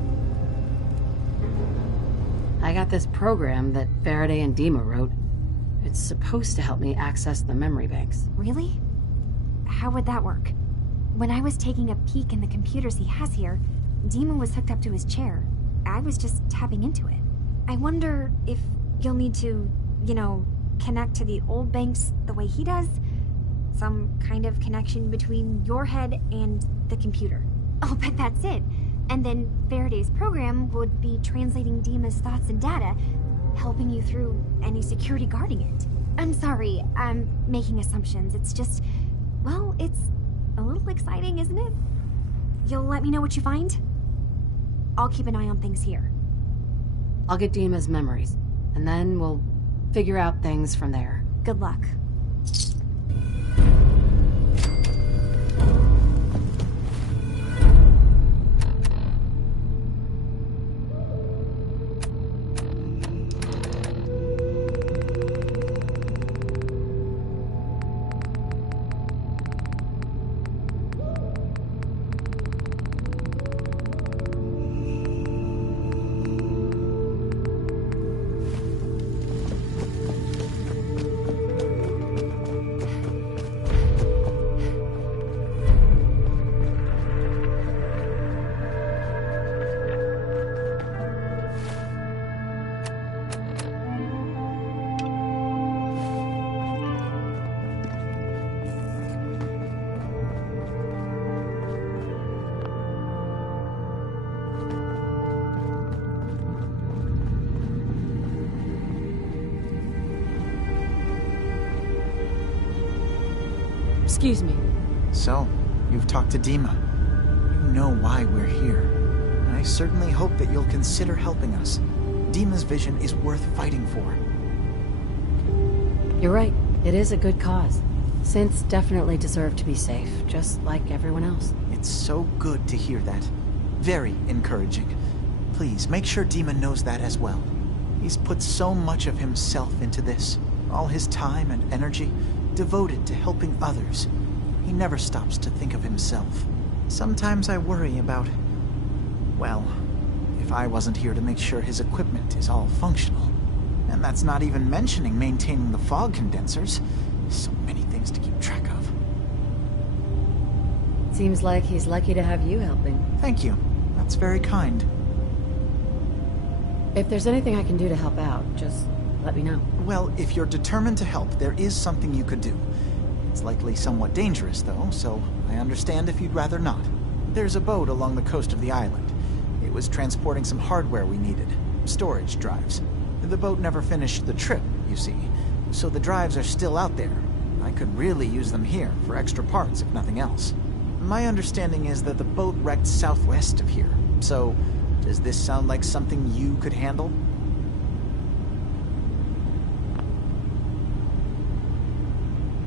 I got this program that Faraday and Dima wrote. It's supposed to help me access the memory banks. Really? How would that work? When I was taking a peek in the computers he has here, Dima was hooked up to his chair. I was just tapping into it. I wonder if you'll need to, connect to the old banks the way he does? Some kind of connection between your head and the computer. I'll bet that's it. And then Faraday's program would be translating Dima's thoughts and data, helping you through any security guarding it. I'm sorry, I'm making assumptions. It's just, well, it's a little exciting, isn't it? You'll let me know what you find? I'll keep an eye on things here. I'll get Dima's memories, and then we'll figure out things from there. Good luck. Excuse me. So, you've talked to Dima. You know why we're here. I certainly hope that you'll consider helping us. Dima's vision is worth fighting for. You're right. It is a good cause. Synths definitely deserve to be safe, just like everyone else. It's so good to hear that. Very encouraging. Please, make sure Dima knows that as well. He's put so much of himself into this. All his time and energy devoted to helping others. He never stops to think of himself. Sometimes I worry about, well, if I wasn't here to make sure his equipment is all functional. And that's not even mentioning maintaining the fog condensers. So many things to keep track of. Seems like he's lucky to have you helping. Thank you. That's very kind. If there's anything I can do to help out, just let me know. Well, if you're determined to help, there is something you could do. It's likely somewhat dangerous, though, so I understand if you'd rather not. There's a boat along the coast of the island. It was transporting some hardware we needed. Storage drives. The boat never finished the trip, you see, so the drives are still out there. I could really use them here for extra parts, if nothing else. My understanding is that the boat wrecked southwest of here, so does this sound like something you could handle?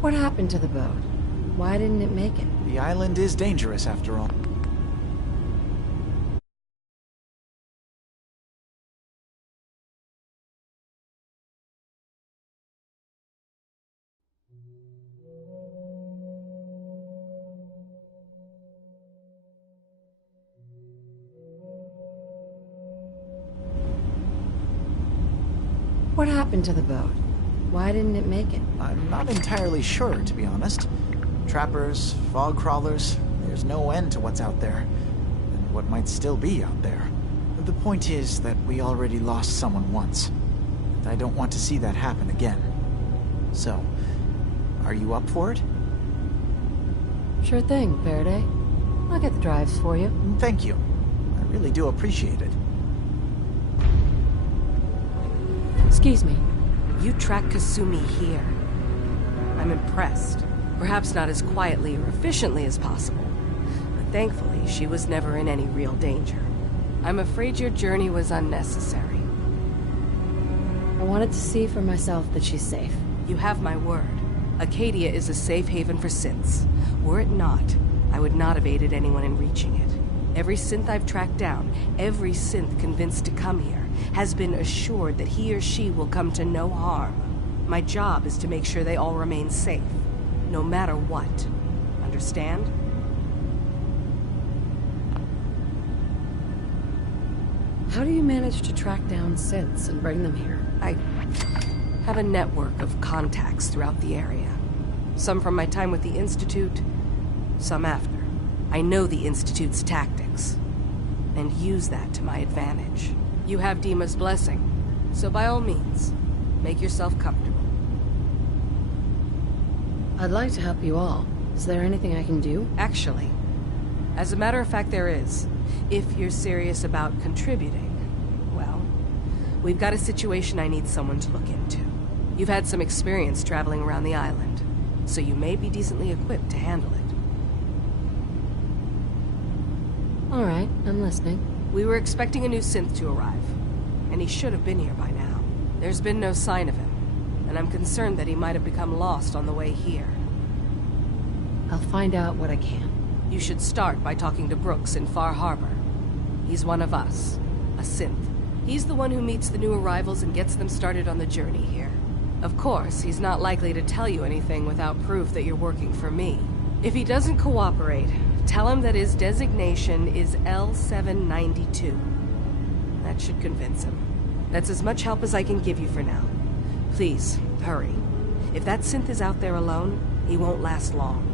What happened to the boat? Why didn't it make it? The island is dangerous, after all. What happened to the boat? Why didn't it make it? I'm not entirely sure, to be honest. Trappers, fog crawlers, there's no end to what's out there. And what might still be out there. The point is that we already lost someone once. And I don't want to see that happen again. So, are you up for it? Sure thing, Faraday. I'll get the drives for you. Thank you. I really do appreciate it. Excuse me. You track Kasumi here. I'm impressed. Perhaps not as quietly or efficiently as possible, but thankfully she was never in any real danger. I'm afraid your journey was unnecessary. I wanted to see for myself that she's safe. You have my word. Acadia is a safe haven for synths. Were it not, I would not have aided anyone in reaching it. Every synth I've tracked down, every synth convinced to come here, has been assured that he or she will come to no harm. My job is to make sure they all remain safe, no matter what. Understand? How do you manage to track down synths and bring them here? I have a network of contacts throughout the area. Some from my time with the Institute, some after. I know the Institute's tactics, and use that to my advantage. You have Dima's blessing, so by all means, make yourself comfortable. I'd like to help you all. Is there anything I can do? Actually, as a matter of fact, there is. If you're serious about contributing, well, we've got a situation I need someone to look into. You've had some experience traveling around the island, so you may be decently equipped to handle it. All right, I'm listening. We were expecting a new synth to arrive, and he should have been here by now. There's been no sign of him, and I'm concerned that he might have become lost on the way here. I'll find out what I can. You should start by talking to Brooks in Far Harbor. He's one of us, a synth. He's the one who meets the new arrivals and gets them started on the journey here. Of course, he's not likely to tell you anything without proof that you're working for me. If he doesn't cooperate, tell him that his designation is L792. That should convince him. That's as much help as I can give you for now. Please, hurry. If that synth is out there alone, he won't last long.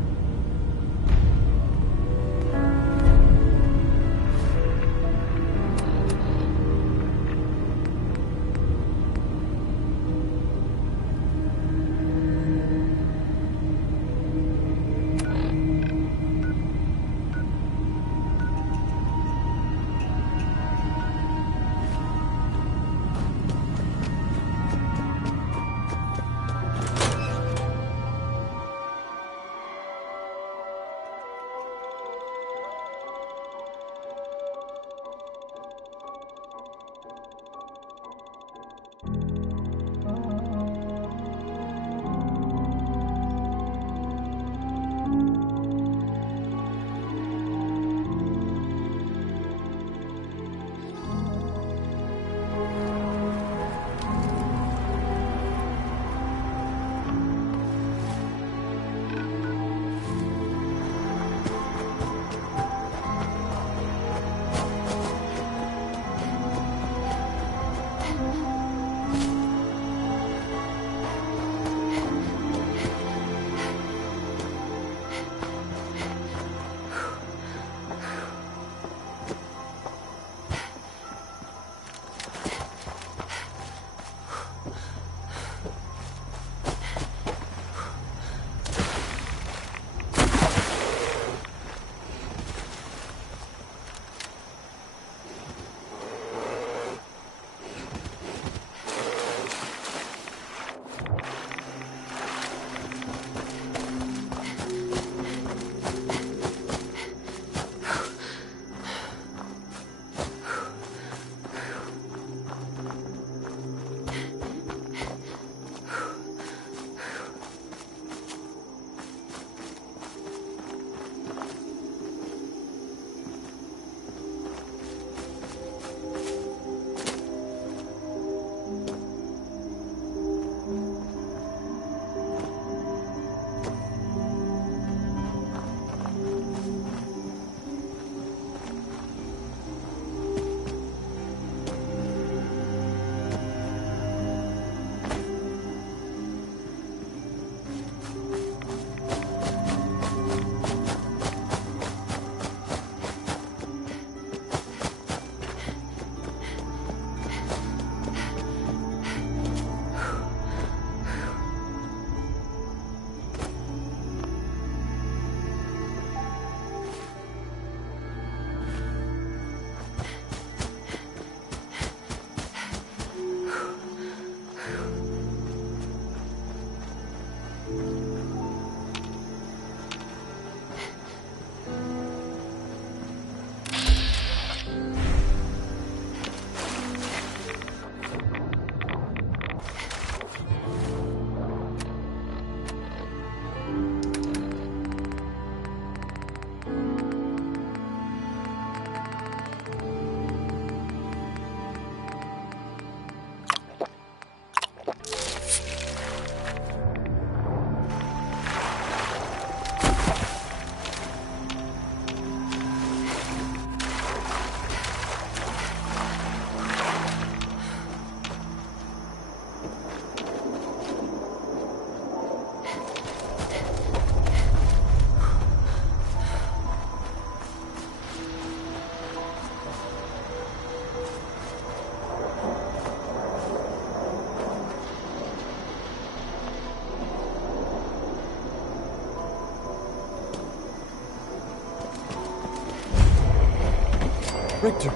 Richter,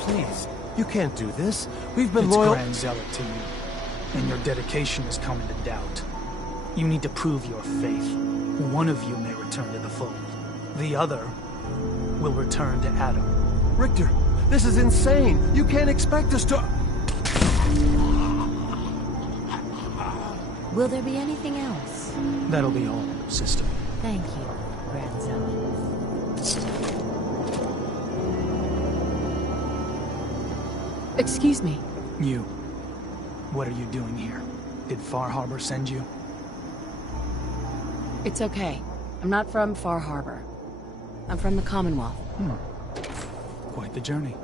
please. You can't do this. We've been It's loyal... Grand Zealot to you, and your dedication has come into doubt. You need to prove your faith. One of you may return to the fold. The other will return to Adam. Richter, this is insane. You can't expect us to... Will there be anything else? That'll be all, sister. Thank you, Grand Zealot. Excuse me. You. What are you doing here? Did Far Harbor send you? It's okay. I'm not from Far Harbor. I'm from the Commonwealth. Quite the journey.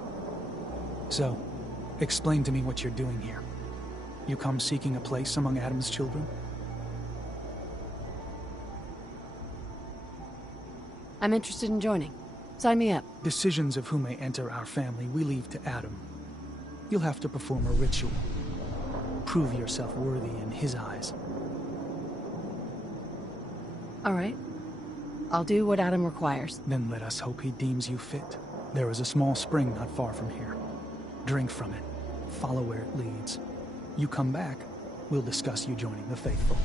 So, explain to me what you're doing here. You come seeking a place among Adam's children? I'm interested in joining. Sign me up. Decisions of who may enter our family we leave to Adam. You'll have to perform a ritual. Prove yourself worthy in his eyes. All right. I'll do what Adam requires. Then let us hope he deems you fit. There is a small spring not far from here. Drink from it. Follow where it leads. You come back, we'll discuss you joining the faithful.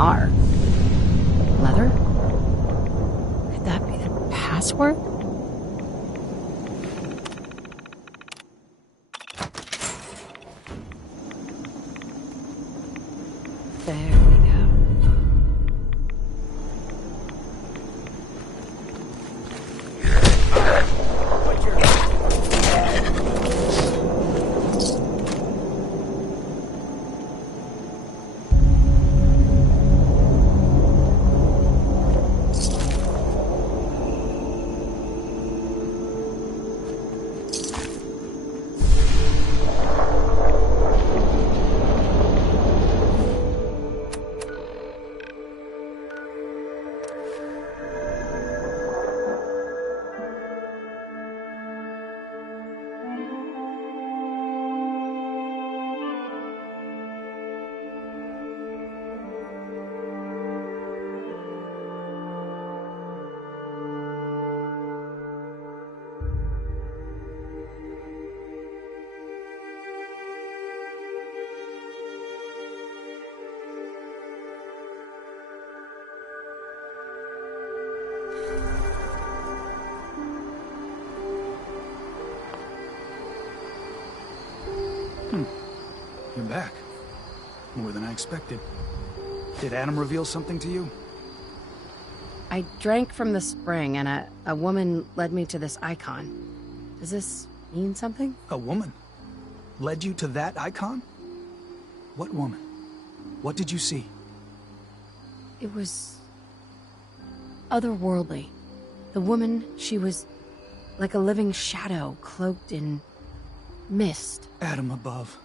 R. Leather? Could that be the password? There we go. You're back. More than I expected. Did Adam reveal something to you? I drank from the spring, and a woman led me to this icon. Does this mean something? A woman? Led you to that icon? What woman? What did you see? It was otherworldly. The woman, she was like a living shadow cloaked in mist. Adam above.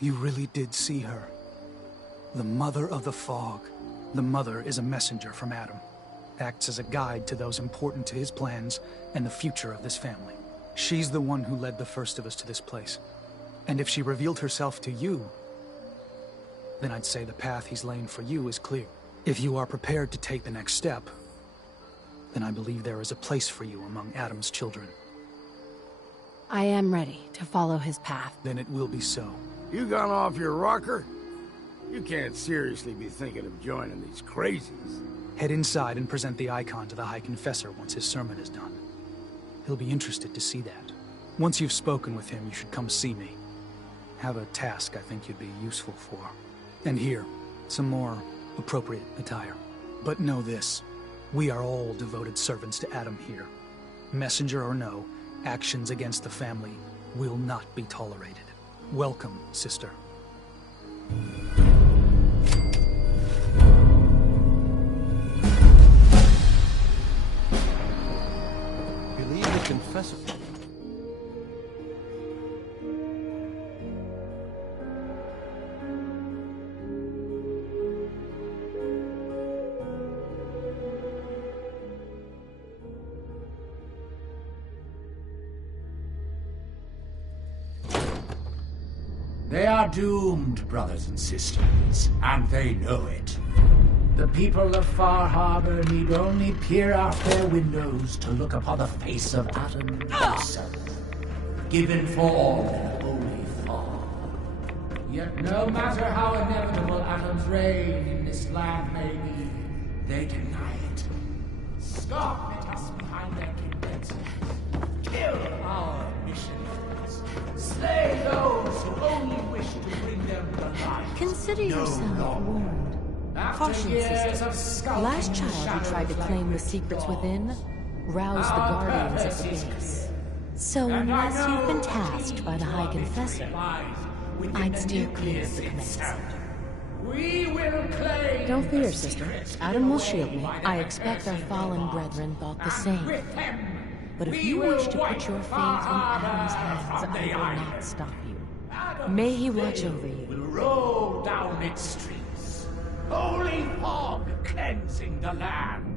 You really did see her. The Mother of the Fog. The Mother is a messenger from Adam. Acts as a guide to those important to his plans and the future of this family. She's the one who led the first of us to this place. And if she revealed herself to you, then I'd say the path he's laying for you is clear. If you are prepared to take the next step, then I believe there is a place for you among Adam's children. I am ready to follow his path. Then it will be so. You gone off your rocker? You can't seriously be thinking of joining these crazies. Head inside and present the icon to the High Confessor once his sermon is done. He'll be interested to see that. Once you've spoken with him, you should come see me. Have a task I think you'd be useful for. And here, some more appropriate attire. But know this, we are all devoted servants to Adam here. Messenger or no, actions against the family will not be tolerated. Welcome, sister. Believe the confessor. They are doomed, brothers and sisters, and they know it. The people of Far Harbor need only peer out their windows to look upon the face of Adam himself, given for all their holy fog. Yet no matter how inevitable Adam's reign in this land may be, they deny it. Scoff at us behind their kingdoms. Kill our missionaries. Slay those who only wish to bring them to life. Consider yourself warned. Caution, sister. Last child who tried to claim the secrets within roused the guardians at the base. So unless you've been tasked by the High Confessor, I'd steer clear of the command center. We will claim. Don't fear, sister. Adam will shield me. I expect our fallen brethren thought the same. But if you wish to put your fate in Adam's hands, I will not stop you. May he watch over you. Will roll down its streets. Holy fog cleansing the land.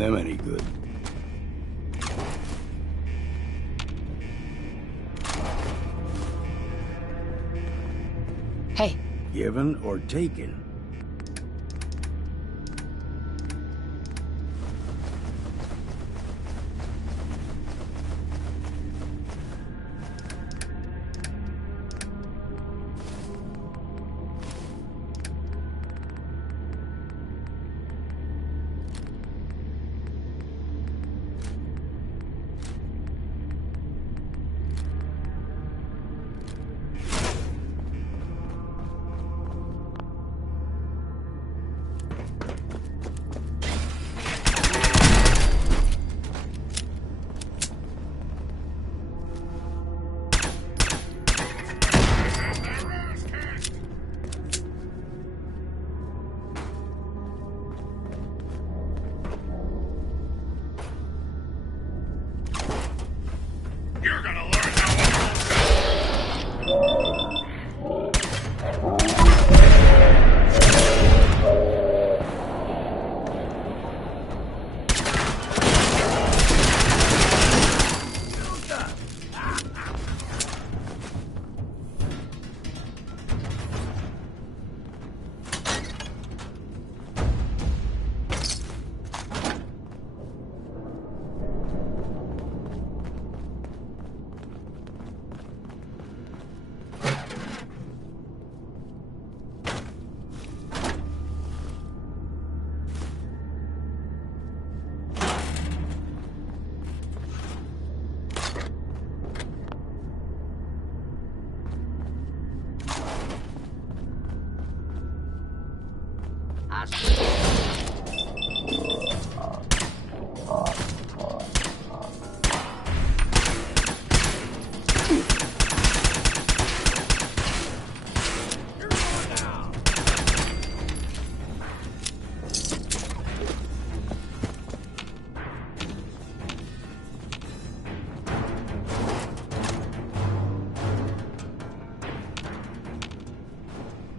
them any good. Hey. Given or taken?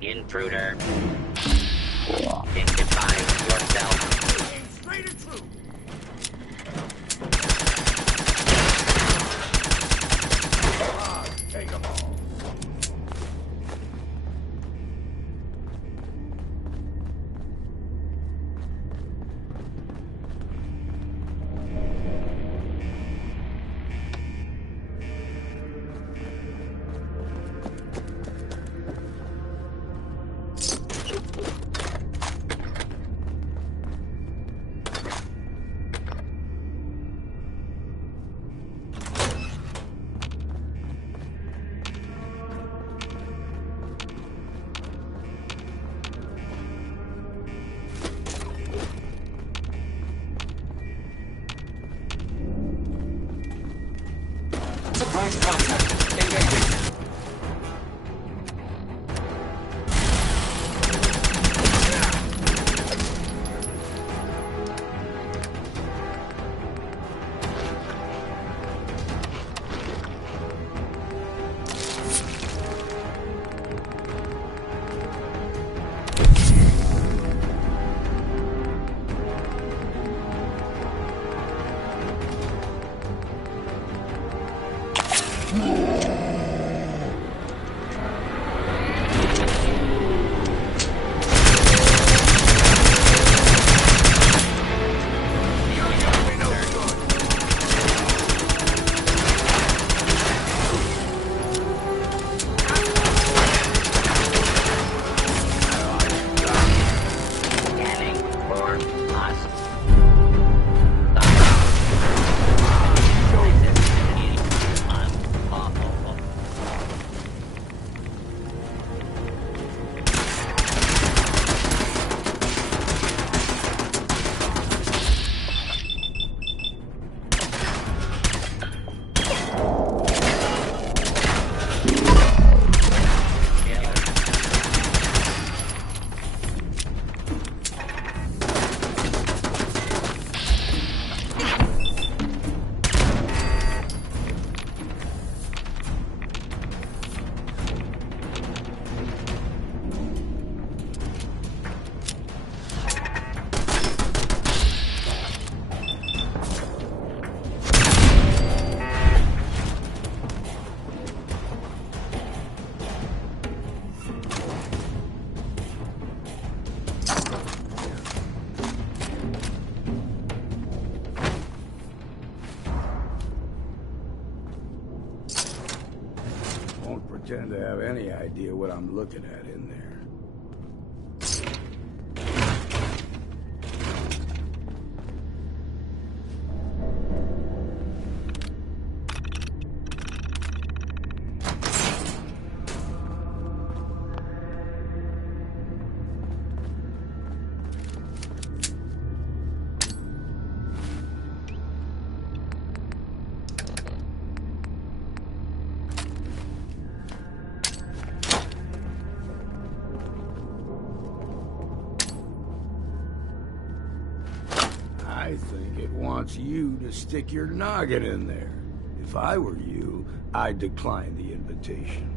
Intruder. Identify yourself. Aim straight and true. Take them all. Surprise contact. Engaging. pretend to have any idea what I'm looking at in there. I think it wants you to stick your noggin in there. If I were you, I'd decline the invitation.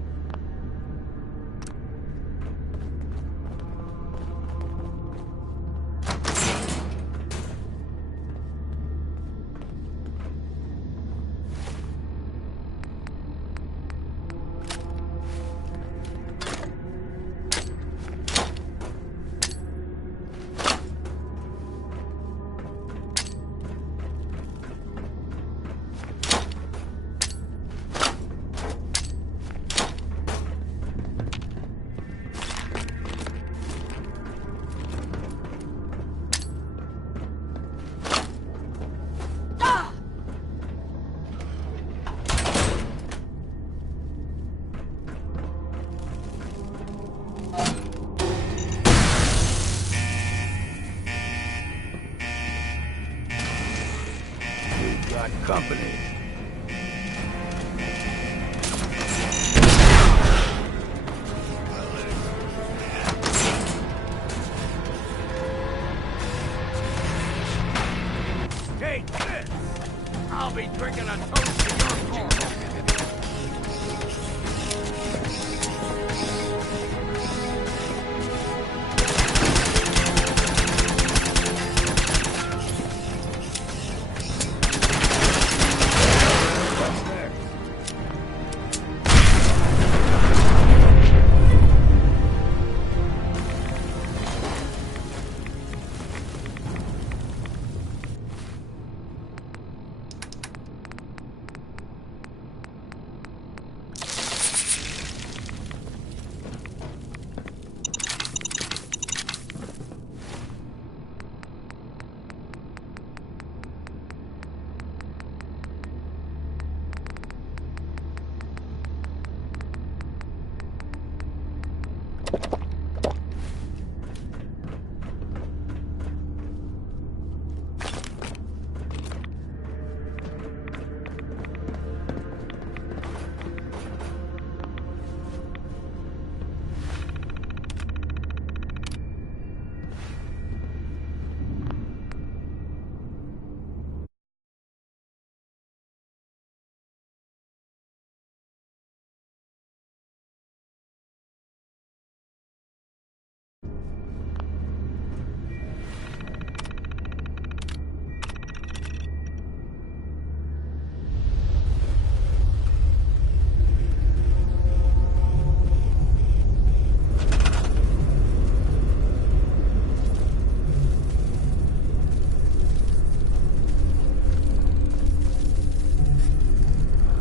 Got company. Take this! I'll be drinking a toast to your corn.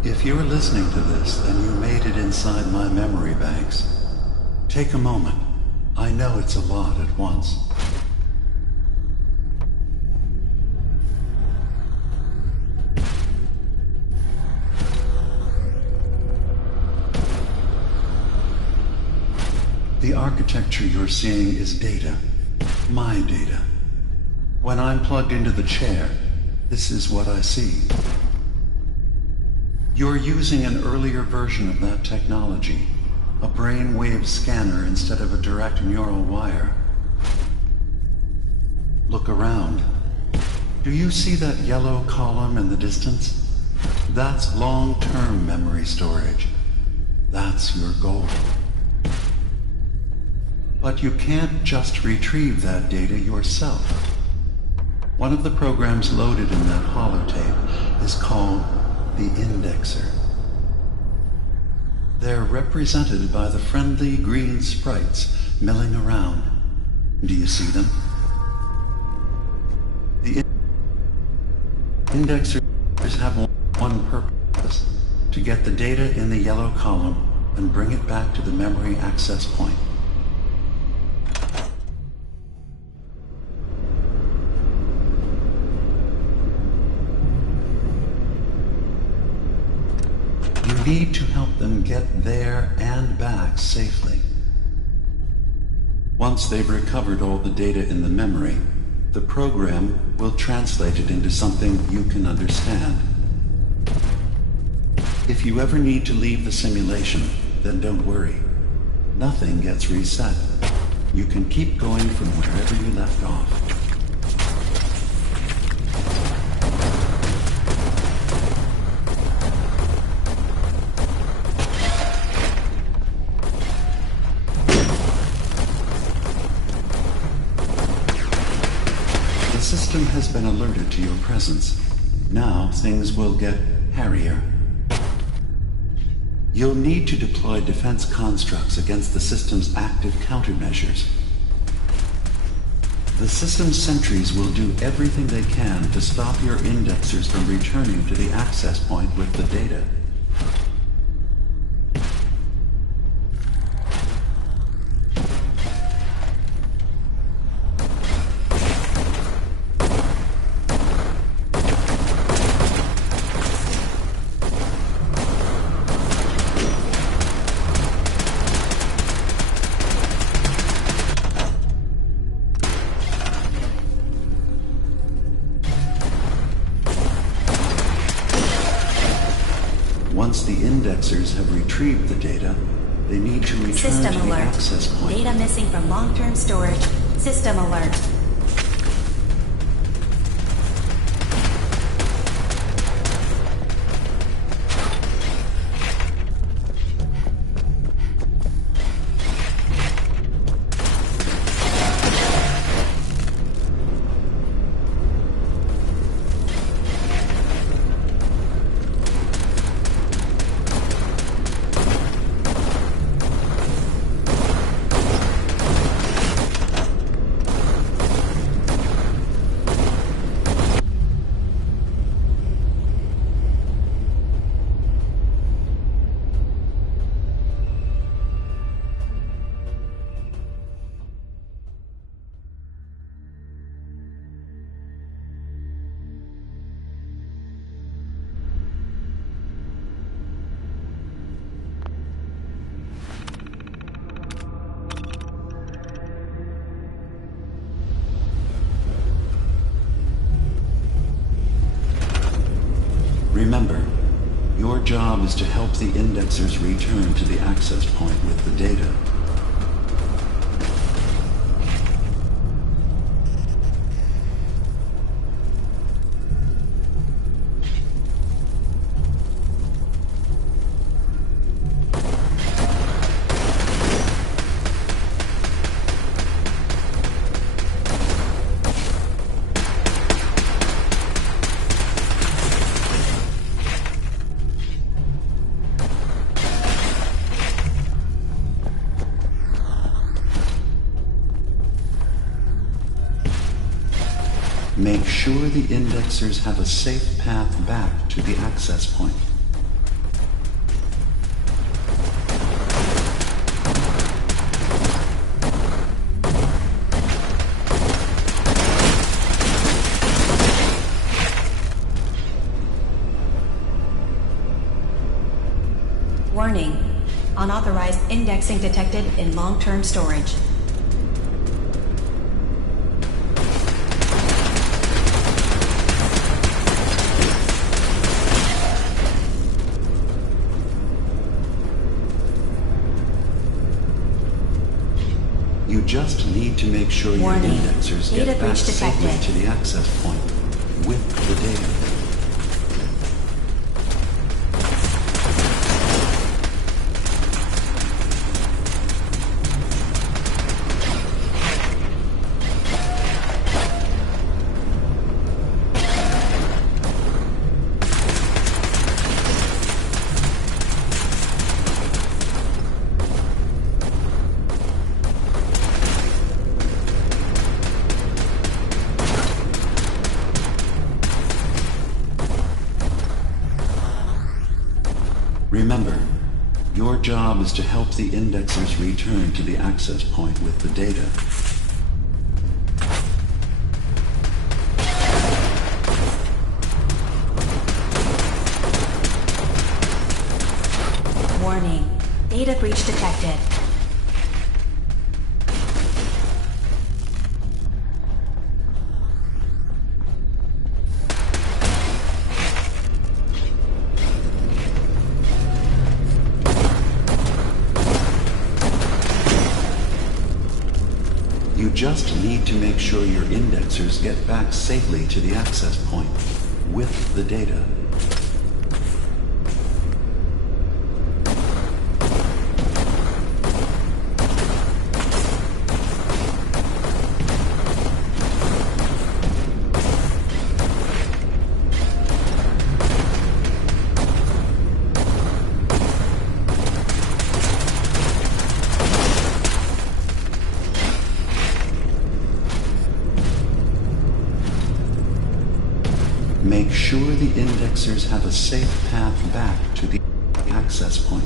If you're listening to this, then you made it inside my memory banks. Take a moment. I know it's a lot at once. The architecture you're seeing is data. My data. When I'm plugged into the chair, this is what I see. You're using an earlier version of that technology, a brainwave scanner instead of a direct neural wire. Look around. Do you see that yellow column in the distance? That's long-term memory storage. That's your goal. But you can't just retrieve that data yourself. One of the programs loaded in that holotape is called the Indexer. They're represented by the friendly green sprites milling around. Do you see them? The Indexers have one purpose: to get the data in the yellow column and bring it back to the memory access point. You need to help them get there and back safely. Once they've recovered all the data in the memory, the program will translate it into something you can understand. If you ever need to leave the simulation, then don't worry. Nothing gets reset. You can keep going from wherever you left off. The system has been alerted to your presence. Now things will get hairier. You'll need to deploy defense constructs against the system's active countermeasures. The system's sentries will do everything they can to stop your indexers from returning to the access point with the data. Once the indexers have retrieved the data, they need to return System to the alert. access point. Data missing from long-term storage. System alert. Remember, your job is to help the indexers return to the access point with the data. Make sure the indexers have a safe path back to the access point. Warning. Unauthorized indexing detected in long-term storage. You just need to make sure your Warning. indexers Data get back breach safely detected. to the access point with the data. Remember, Your job is to help the indexers return to the access point with the data. Warning. Data breach detected. You just need to make sure your indexers get back safely to the access point with the data. Make sure the indexers have a safe path back to the access point.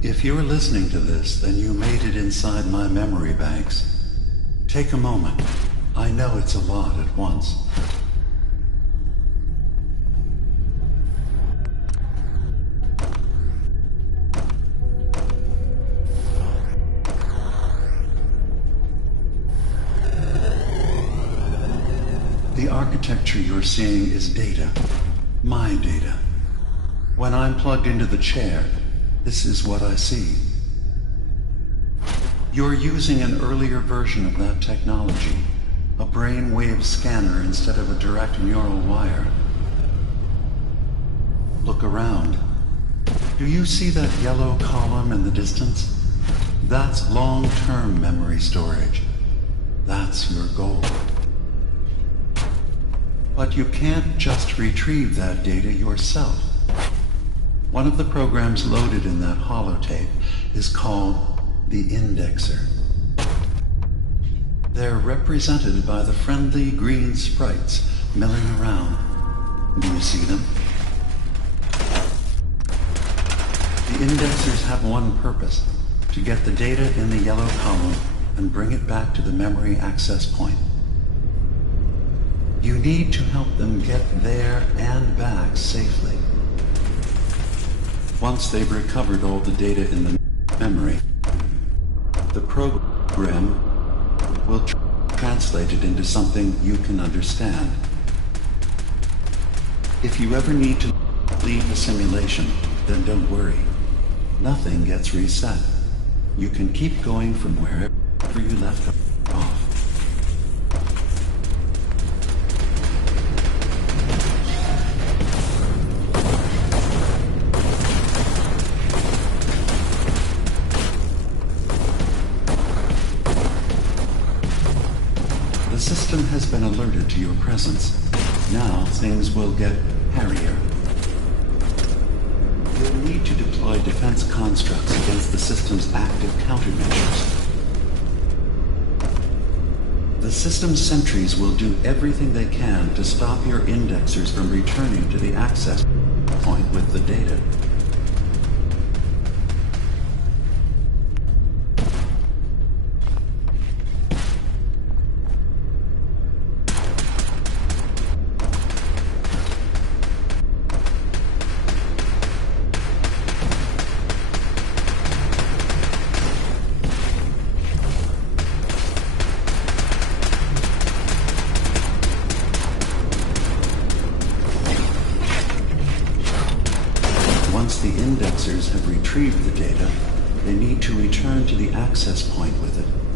If you're listening to this, then you made it inside my memory banks. Take a moment. I know it's a lot at once. The architecture you're seeing is data. My data. When I'm plugged into the chair, this is what I see. You're using an earlier version of that technology, a brainwave scanner instead of a direct neural wire. Look around. Do you see that yellow column in the distance? That's long-term memory storage. That's your goal. But you can't just retrieve that data yourself. One of the programs loaded in that holotape is called the Indexer. They're represented by the friendly green sprites milling around. Do you see them? The Indexers have one purpose: to get the data in the yellow column and bring it back to the memory access point. You need to help them get there and back safely. Once they've recovered all the data in the memory, the program will translate it into something you can understand. If you ever need to leave the simulation, then don't worry. Nothing gets reset. You can keep going from wherever you left off. The system has been alerted to your presence. Now things will get hairier. You'll need to deploy defense constructs against the system's active countermeasures. The system's sentries will do everything they can to stop your indexers from returning to the access point with the data. officers have retrieved the data, they need to return to the access point with it